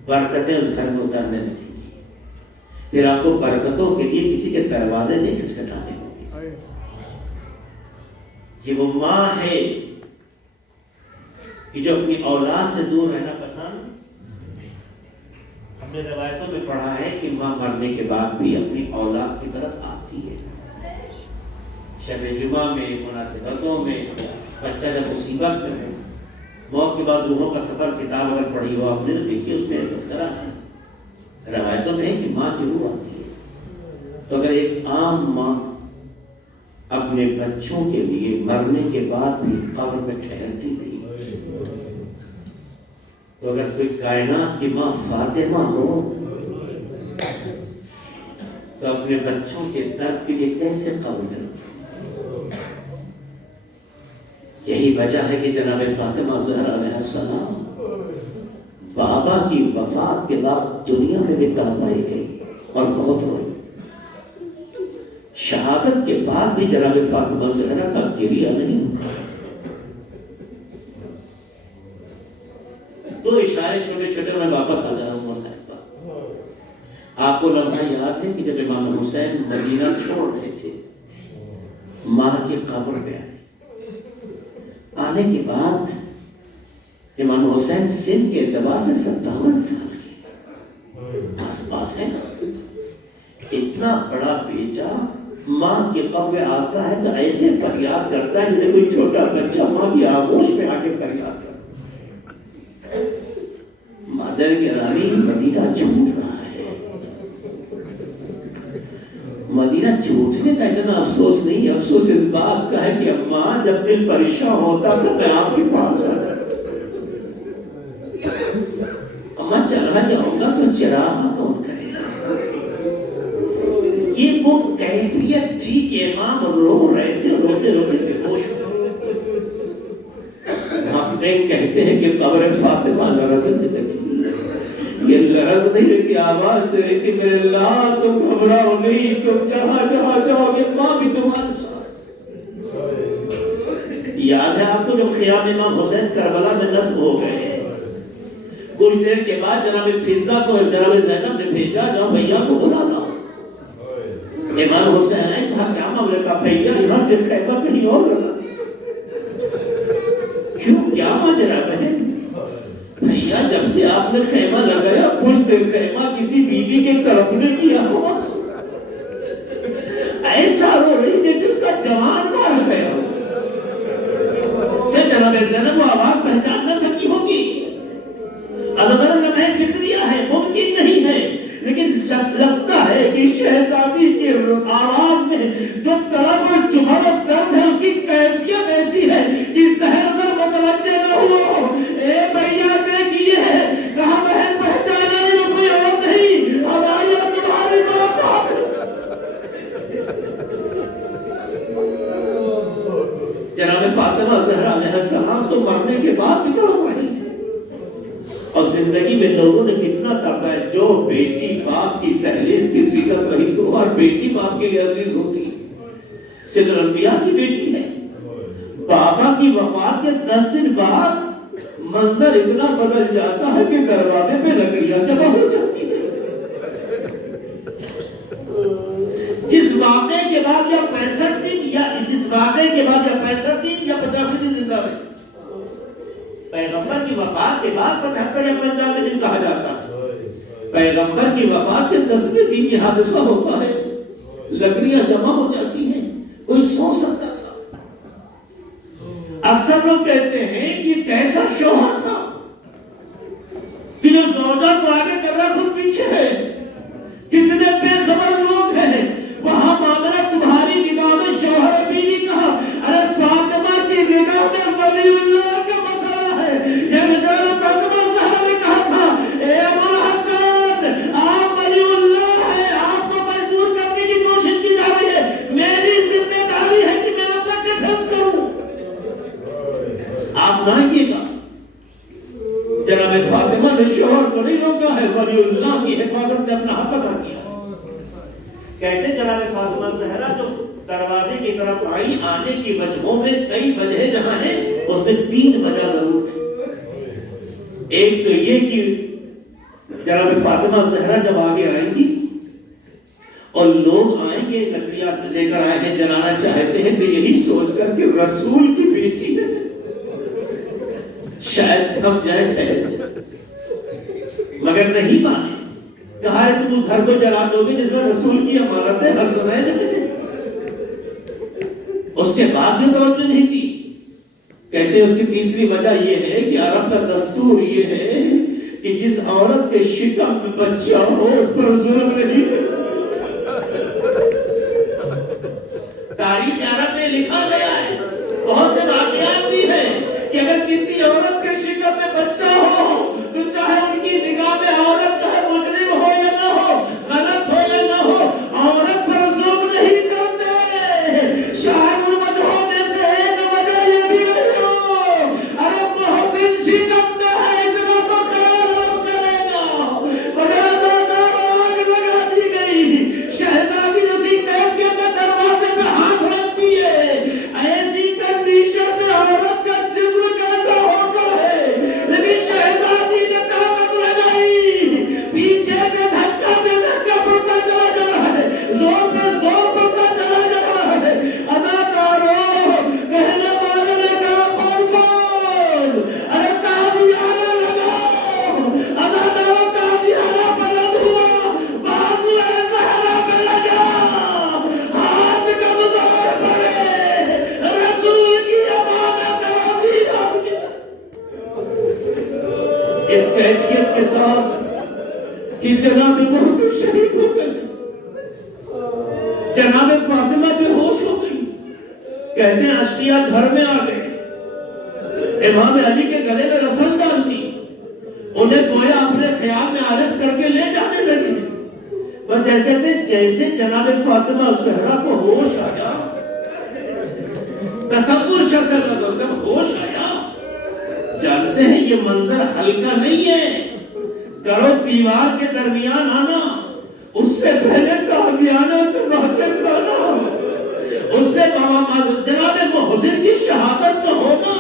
برکتیں اس گھر میں اترنے لگیں گی۔ پھر آپ کو برکتوں کے لیے کسی کے دروازے نہیں کھٹکھٹانے ہوں گے۔ یہ وہ ماں ہے کہ جو اپنی اولاد سے دور رہنا پسند، ہم نے روایتوں میں پڑھا ہے کہ ماں مرنے کے بعد بھی اپنی اولاد کی طرف آتی ہے۔ شب جمعہ میں، مناسبتوں میں، بچہ جب مصیبت میں ہو، موت کے بعد روحوں کا سفر کتاب اگر پڑھی ہو آپ نے تو دیکھیے اس میں تذکرہ ہے، روایتوں میں ہے کہ ماں کی روح آتی ہے۔ تو اگر ایک عام ماں اپنے بچوں کے لیے مرنے کے بعد بھی قبر میں ٹھہرتی رہی، تو اگر کوئی کائنات کی ماں فاطمہ ہو تو اپنے بچوں کے درد کے لیے کیسے قبر میں رکھے؟ یہی وجہ ہے کہ جناب فاطمہ زہرا علیہ السلام بابا کی وفات کے بعد دنیا میں بھی تڑپائی گئی اور بہت روئی۔ شہادت کے بعد بھی جناب فاطمہ زہرا کا گریہ نہیں رکا۔ دو اشارے چھوٹے چھوٹے میں واپس آ جا رہا ہوں صاحب کا۔ آپ کو لمحہ یاد ہے کہ جب امام حسین مدینہ چھوڑ رہے تھے، ماں کی قبر پہ آنے کے بعد امام حسین سن کے اعتبار سے 57 سال کے آس پاس ہے۔ اتنا بڑا بیٹا ماں کے قبر میں آتا ہے تو ایسے فریاد کرتا ہے جیسے کوئی چھوٹا بچہ ماں کی آغوش میں آ کے فریاد کرتا ہے۔ مادر کی رانی مدینہ چھوٹ رہا ہے۔ مدینہ چھوٹنے کا اتنا افسوس نہیں، افسوس اس بات کا ہے کہ اماں جب دل پریشان ہوتا تو میں آپ کے پاس آ جاتا، اماں چلا جاؤں گا تو چراغ کون کرے گا؟ یہ وہ کیفیت تھی کہ امام رو رہے تھے، روتے روتے بے ہوش ہو۔ محققین کہتے ہیں کہ قبر فاطمہ لرزنے لگی، یہ لرز نہیں رہی تھی، آواز دے رہی تھی میرے اللہ تم گھبراؤ نہیں، تم جہاں جہاں جاؤ گے ماں بھی تمہارے ساتھ۔ یاد ہے آپ کو جب خیام امام حسین کربلا میں نصب ہو گئے، کچھ دیر کے بعد جناب فضہ کو جناب زینب نے بھیجا، جاؤ بھیا کو بلا لاؤ۔ امام حسین نے کہا کیا معاملہ؟ کا بھیا یہاں سے خیمہ کہیں اور لگا دیجیے۔ کیوں کیا ماجرا بہن؟ بھیا جب سے آپ نے خیمہ لگایا پشت خیمہ کسی بیوی کے تڑپنے کی آواز ایسا رو رہی جیسے اس کا جوان مار گیا ہو۔ کہ جناب زینب وہ آواز پہچان نہ سکی ہوگی، ازدر لمحہ فکریہ ہے، ممکن نہیں ہے، لیکن لگتا ہے کہ شہزادی کی آواز میں جو طرب اور چبھڑ اور درد ہے اس کی کیفیت ایسی ہے کہ زہر اگر متوجہ نہ ہو۔ اے بھیا دیکھیے کہا بہن پہچانا نہیں، کوئی اور نہیں، ہماری اور تمہاری ماں فاطمہ۔ جناب فاطمہ زہرا علیہ السلام تو مرنے کے بعد بھی تڑپ رہی ہے، اور زندگی میں لوگوں نے کتنا تڑپا ہے۔ جو بیٹی باپ کی دہلیز کی زینت رہی تو اور بیٹی باپ کے لیے عزیز ہوتی ہے۔ سید الانبیاء کی بیٹی ہے، بابا کی وفات کے 10 دن بعد منظر اتنا بدل جاتا ہے کہ دروازے پہ لکڑیاں جمع ہو جاتی ہیں۔ جس واقعے کے بعد یا 65 دن یا جس واقعے کے بعد یا 65 دن یا 85 دن زندہ رہے، پیغمبر کی وفات کے بعد 75 یا 95 دن کہا جاتا ہے، پیغمبر کی وفات کے 10ویں دن یہ حادثہ ہوتا ہے، لکڑیاں جمع ہو جاتی ہیں۔ کوئی سوچ سکتا تھا؟ اکثر لوگ کہتے ہیں کہ کیسا شوہر تھا کہ جو زوجہ کو آگے کر رہا خود پیچھے ہے۔ کتنے بے خبر لوگ ہیں، وہاں معاملہ تمہاری نگاہ میں شوہر بیوی کہا، ارے فاطمہ کی نگاہ میں ولی اللہ کا مسئلہ ہے۔ یہ مجھے فاطمہ زہرا نے کہا تھا، اے ابو الحسن آپ ولی اللہ ہے، آپ کو مجبور کرنے کی کوشش کی جا رہی ہے، میری ذمہ داری ہے کہ میں آپ کا ڈیفنس کروں، آپ مانگیے گا۔ جناب فاطمہ نے شوہر کو نہیں روکا۔ ولی اللہ کی حفاظت میں اپنا حق ادا کیا. کہتے جناب فاطمہ زہرا جو دروازے کی طرف آئی، آنے کی وجہوں میں کئی وجہ جہاں ہیں اس میں 3 وجہ ضرور ہے. ایک تو یہ کہ جناب فاطمہ زہرا جب آگے آئیں گی اور لوگ آئیں گے لکڑیاں لے کر آئے ہیں جلانا چاہتے ہیں تو یہی سوچ کر کہ رسول کی بیٹی ہے شاید تھم جائے ٹھہر جائے، مگر نہیں مانے. کہا ہے تم اس گھر کو جلا دو گے جس میں رسول کی امانتیں حسنین ہیں. اس کے بعد بھی توجہ نہیں دی. کہتے ہیں اس کی تیسری وجہ یہ ہے کہ عرب کا دستور یہ ہے کہ جس عورت کے شکم میں بچہ ہو اس پر ظلم نہیں ہے. تاریخ عرب میں لکھا گیا ہے، بہت سے واقعات بھی ہیں کہ اگر کسی عورت کے شکم میں بچہ ہو تو چاہے ان کی نگاہ میں عورت چاہے مجرم ہو یا نہ ہو، غلط ہو یا نہ ہو، عورت پر ظلم نہیں کرتے. شاید ان وجہوں میں سے ایک وجہ یہ بھی رہی ہو عرب محسن شکم میں ہے اتنا تو خیال رب کرے گا، مگر اداکار آگ لگا دی گئی. شہزادی اسی قید کے اندر دروازے پہ ہاتھ رکھتی ہے. ایسی کنڈیشن میں عورت کا جسم کیسا ہوتا ہے، لیکن شہزادی نے طاقت لگائی. پیچھے سے دھکا پہ دھکا پڑتا چلا جا رہا ہے، زور پہ زور پڑتا چلا جا رہا ہے. اداکاروں کہنے والے نے کہا کون کون، ارے تازیانہ لگاؤ. اداکاروں تازیانہ بلند ہوا، بازو زہرا پہ لگا، ہاتھ کمزور پڑے، رسول کی امانت روی رب کی. اس کیفیت کے ساتھ کہ جناب محسن شہید ہو گئے، جناب فاطمہ بے ہوش ہو گئی. کہتے ہیں اشقیاء گھر میں آ گئے، امام علی کے گلے میں رسن ڈال دی، انہیں گویا اپنے خیال میں آرس کر کے لے جانے لگے. وہ کہتے تھے جیسے جناب فاطمہ زہرا کو ہوش آیا، تصور شکل لگا جب ہوش آیا، جانتے ہیں یہ منظر ہلکا نہیں ہے. کرو دیوار کے درمیان آنا، اس سے پہلے تازیانہ تماچے کھانا، اس سے جناب محسن کی شہادت تو ہونا.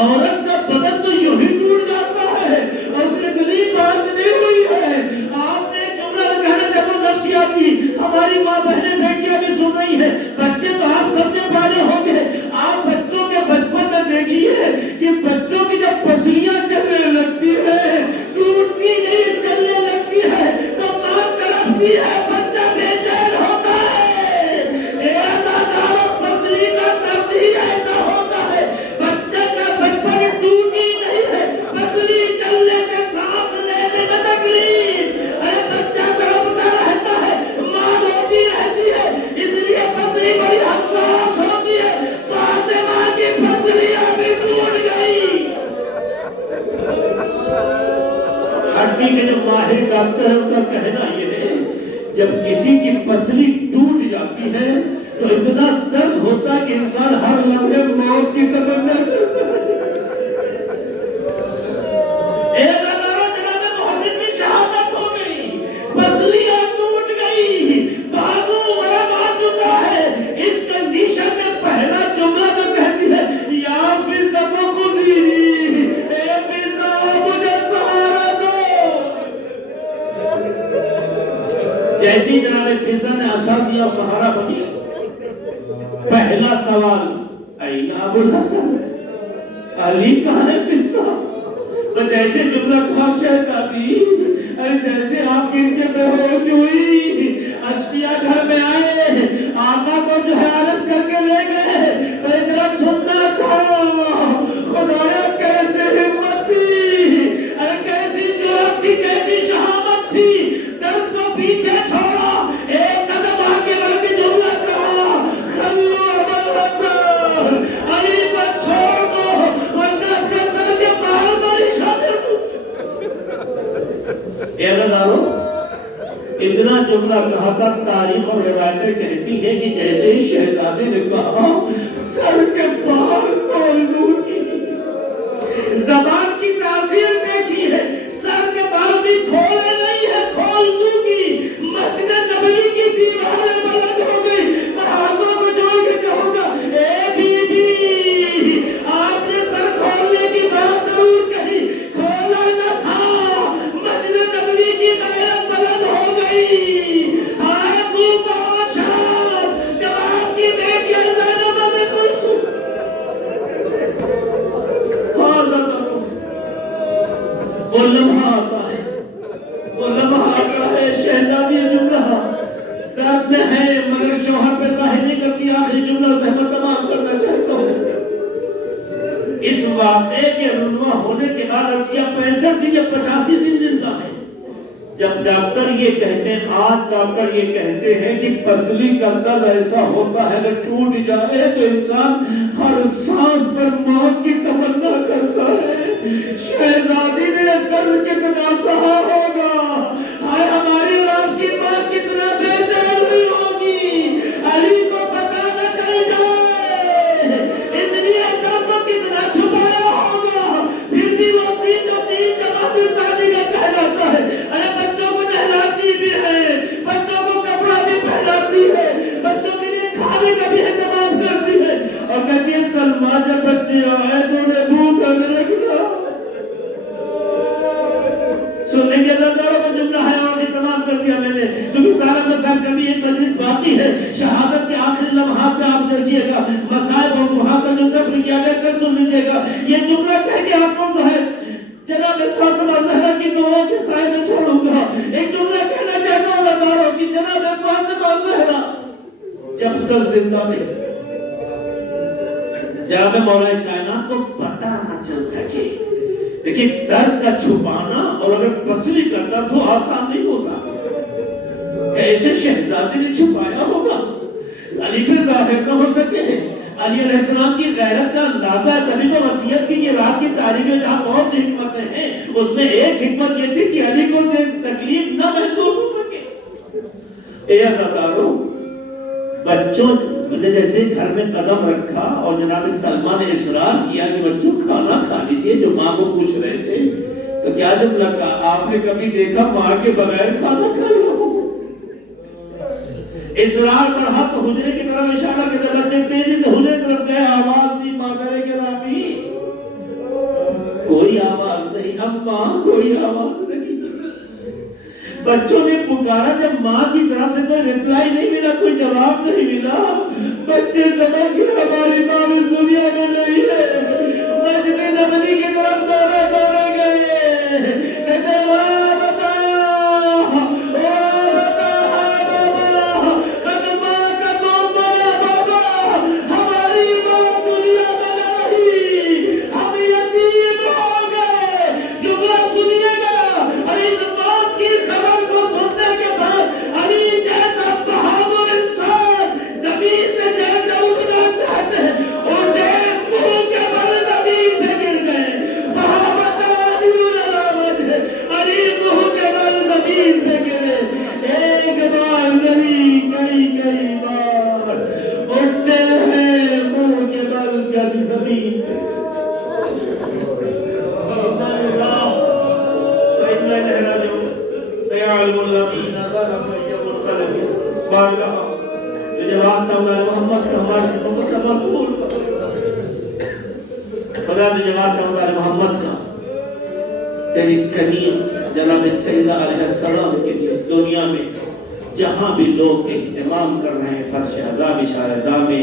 عورت کا بدن تو یوں ہی ٹوٹ جاتا ہے اور اس نے دلی بات نہیں ہوئی ہے. آپ نے جملہ کہنا جب نفسیاتی ہماری ماں بہنیں بیٹیاں بھی سن رہی ہیں، بچے تو آپ سب نے پالے ہوں گے. آپ بچوں کے بچپن میں دیکھیے کہ بچوں کی جب پسلیاں چلنے لگتی ہے، ٹوٹتی نہیں چلنے لگتی ہے تو ماں تڑپتی ہے، بچہ بے چین ہوتا ہے. اے اداکاروں پسلی کا درد ہی ایسا ہوتا ہے. بچے کا بچپن ٹوٹی نہیں ہے، پسلی چلنے سے سانس لینے میں تکلیف. ارے بچہ تڑپتا رہتا ہے، ماں روتی رہتی ہے، اس لیے پسلی بڑی حساس ہوتی ہے. فاطمہ کی پسلیاں بھی ٹوٹ گئی. ہڈی کے جو ماہر ڈاکٹر ہیں ان کا کہنا یہ ہے جب کسی کی پسلی ٹوٹ جاتی ہے تو اتنا درد ہوتا ہے کہ انسان ہر لمحے موت کی تمنا کرتا ہے. اے اداکاروں جناب محسن کی شہادت ہو گئی، پسلیاں ٹوٹ گئی، بازو ورم آ چکا ہے. اس کنڈیشن میں پہلا جملہ جو کہتی ہے یا فضا خودی، اے فضا مجھے سہارا دو. جیسی جناب فضا نے عصا دیا سہارا بنی. پہلا سوال این ابو الحسن، علی کہاں ہے فضا؟ تو جیسے جملہ کہا شہزادی، جیسے آپ گر کے بے ہوش ہوئی، اشقیاء گھر میں آئے، آقا کو جو ہے عرض کر کے لے گئے. اتنا سننا تھا خدایا کیسے ہمت تھی، کیسی جرأت تھی، کیسی شہامت تھی. درد کو پیچھے چھوڑا، ایک قدم آگے بڑھ کے جملہ کہا خلو ابو الحسن، علی کو چھوڑ دو ورنہ اپنے سر کے بال پر اشارہ دو. اے اداکاروں اتنا جملہ کہا تھا. تاریخ اور روایتیں کہتی ہے کہ جیسے ہی شہزادے نے کہا سر کے بال کھول دوں کی. زبان کی تاثیر دیکھی ہے، سر کے بال بھی کھولے نہیں خدمت میں ہے مگر شوہر پہ ظاہر نہیں کرتی. آخری جملہ زحمت تمام کرنا چاہتا ہوں. اس واقعے کے رونما ہونے کے بعد عرض کیا 65 دن یا 85 دن زندہ ہے. جب ڈاکٹر یہ کہتے ہیں، آج ڈاکٹر یہ کہتے ہیں کہ پسلی کا درد ایسا ہوتا ہے اگر ٹوٹ جائے تو انسان ہر سانس پر موت کی تمنا کرتا ہے. شہزادی نے درد کتنا سہا ہوگا، ہائے ہماری رات کی ماں کتنا بے چین ہوئی ہوگی. علی کو پتہ نہ چل جائے اس لیے درد کو کتنا چھپایا ہوگا. پھر بھی وہ تین جماعت شادی کا کہلاتا ہے. ارے بچوں کو نہلاتی بھی ہے، بچوں کو کپڑا بھی پہناتی ہے، بچوں کے لیے کھانے کا بھی اہتمام کرتی ہے. اور کہتی ہے سلمہ جب بچے آئے تو انہیں بھوکا نہ رکھنا. سننے کے زرداروں کا جملہ ہے اور اہتمام کر دیا میں نے. چونکہ سارا مسائل کبھی ایک مجلس باقی ہے. شہادت کے آخری لمحات میں آپ دیکھیے گا مسائب اور محاکم جو دفن کیا گیا کل سن لیجیے گا. یہ جملہ کہہ کے آپ کو جو ہے جناب فاطمہ زہرا کی دعاؤں کے سائے میں چھوڑوں گا. ایک جملہ کہنا چاہتا ہوں لگاروں کی جناب فاطمہ زہرا جب تک زندہ رہے جناب مولا کائنات کو پتہ نہ چل سکے. لیکن درد کا چھپانا اور اگر پسلی کا درد ہو آسان نہیں ہوتا. کیسے شہزادی نے چھپایا ہوگا، علی پہ ظاہر نہ ہو سکے. علی علیہ السلام کی غیرت کا اندازہ ہے. تبھی تو وصیت کی یہ رات کی تاریخ میں جہاں بہت سی حکمتیں ہیں اس میں ایک حکمت یہ تھی کہ علی کو تکلیف نہ محسوس ہو سکے. اے عزاداروں، بچوں نے جیسے گھر میں قدم رکھا اور جناب سلمہ نے اصرار کیا کہ بچوں کھانا کھا لیجئے، جو ماں کو پوچھ رہے تھے تو کیا جب لگا آپ نے کبھی دیکھا ماں کے بغیر کھانا کھایا ہو؟ اصرار بڑھا تو حجرے کی طرف اشارہ کے طرف بچے تیزی سے حجرے کی طرف گئے. آواز دی مادر گرامی، کوئی آواز نہیں. اماں کوئی آواز نہیں. بچوں نے پکارا، جب ماں کی طرف سے کوئی ریپلائی نہیں ملا، کوئی جواب نہیں ملا، بچے سمجھ گئے ہماری ماں اس دنیا میں نہیں ہے. مسجد نبوی کی طرف دورے دورے گئے. کہتے ماں بتا محمد کا تیری کنیز جناب سیدہ علیہ السلام کے لیے دنیا میں جہاں بھی لوگ اہتمام کر رہے ہیں فرش عذاب اشارہ دامے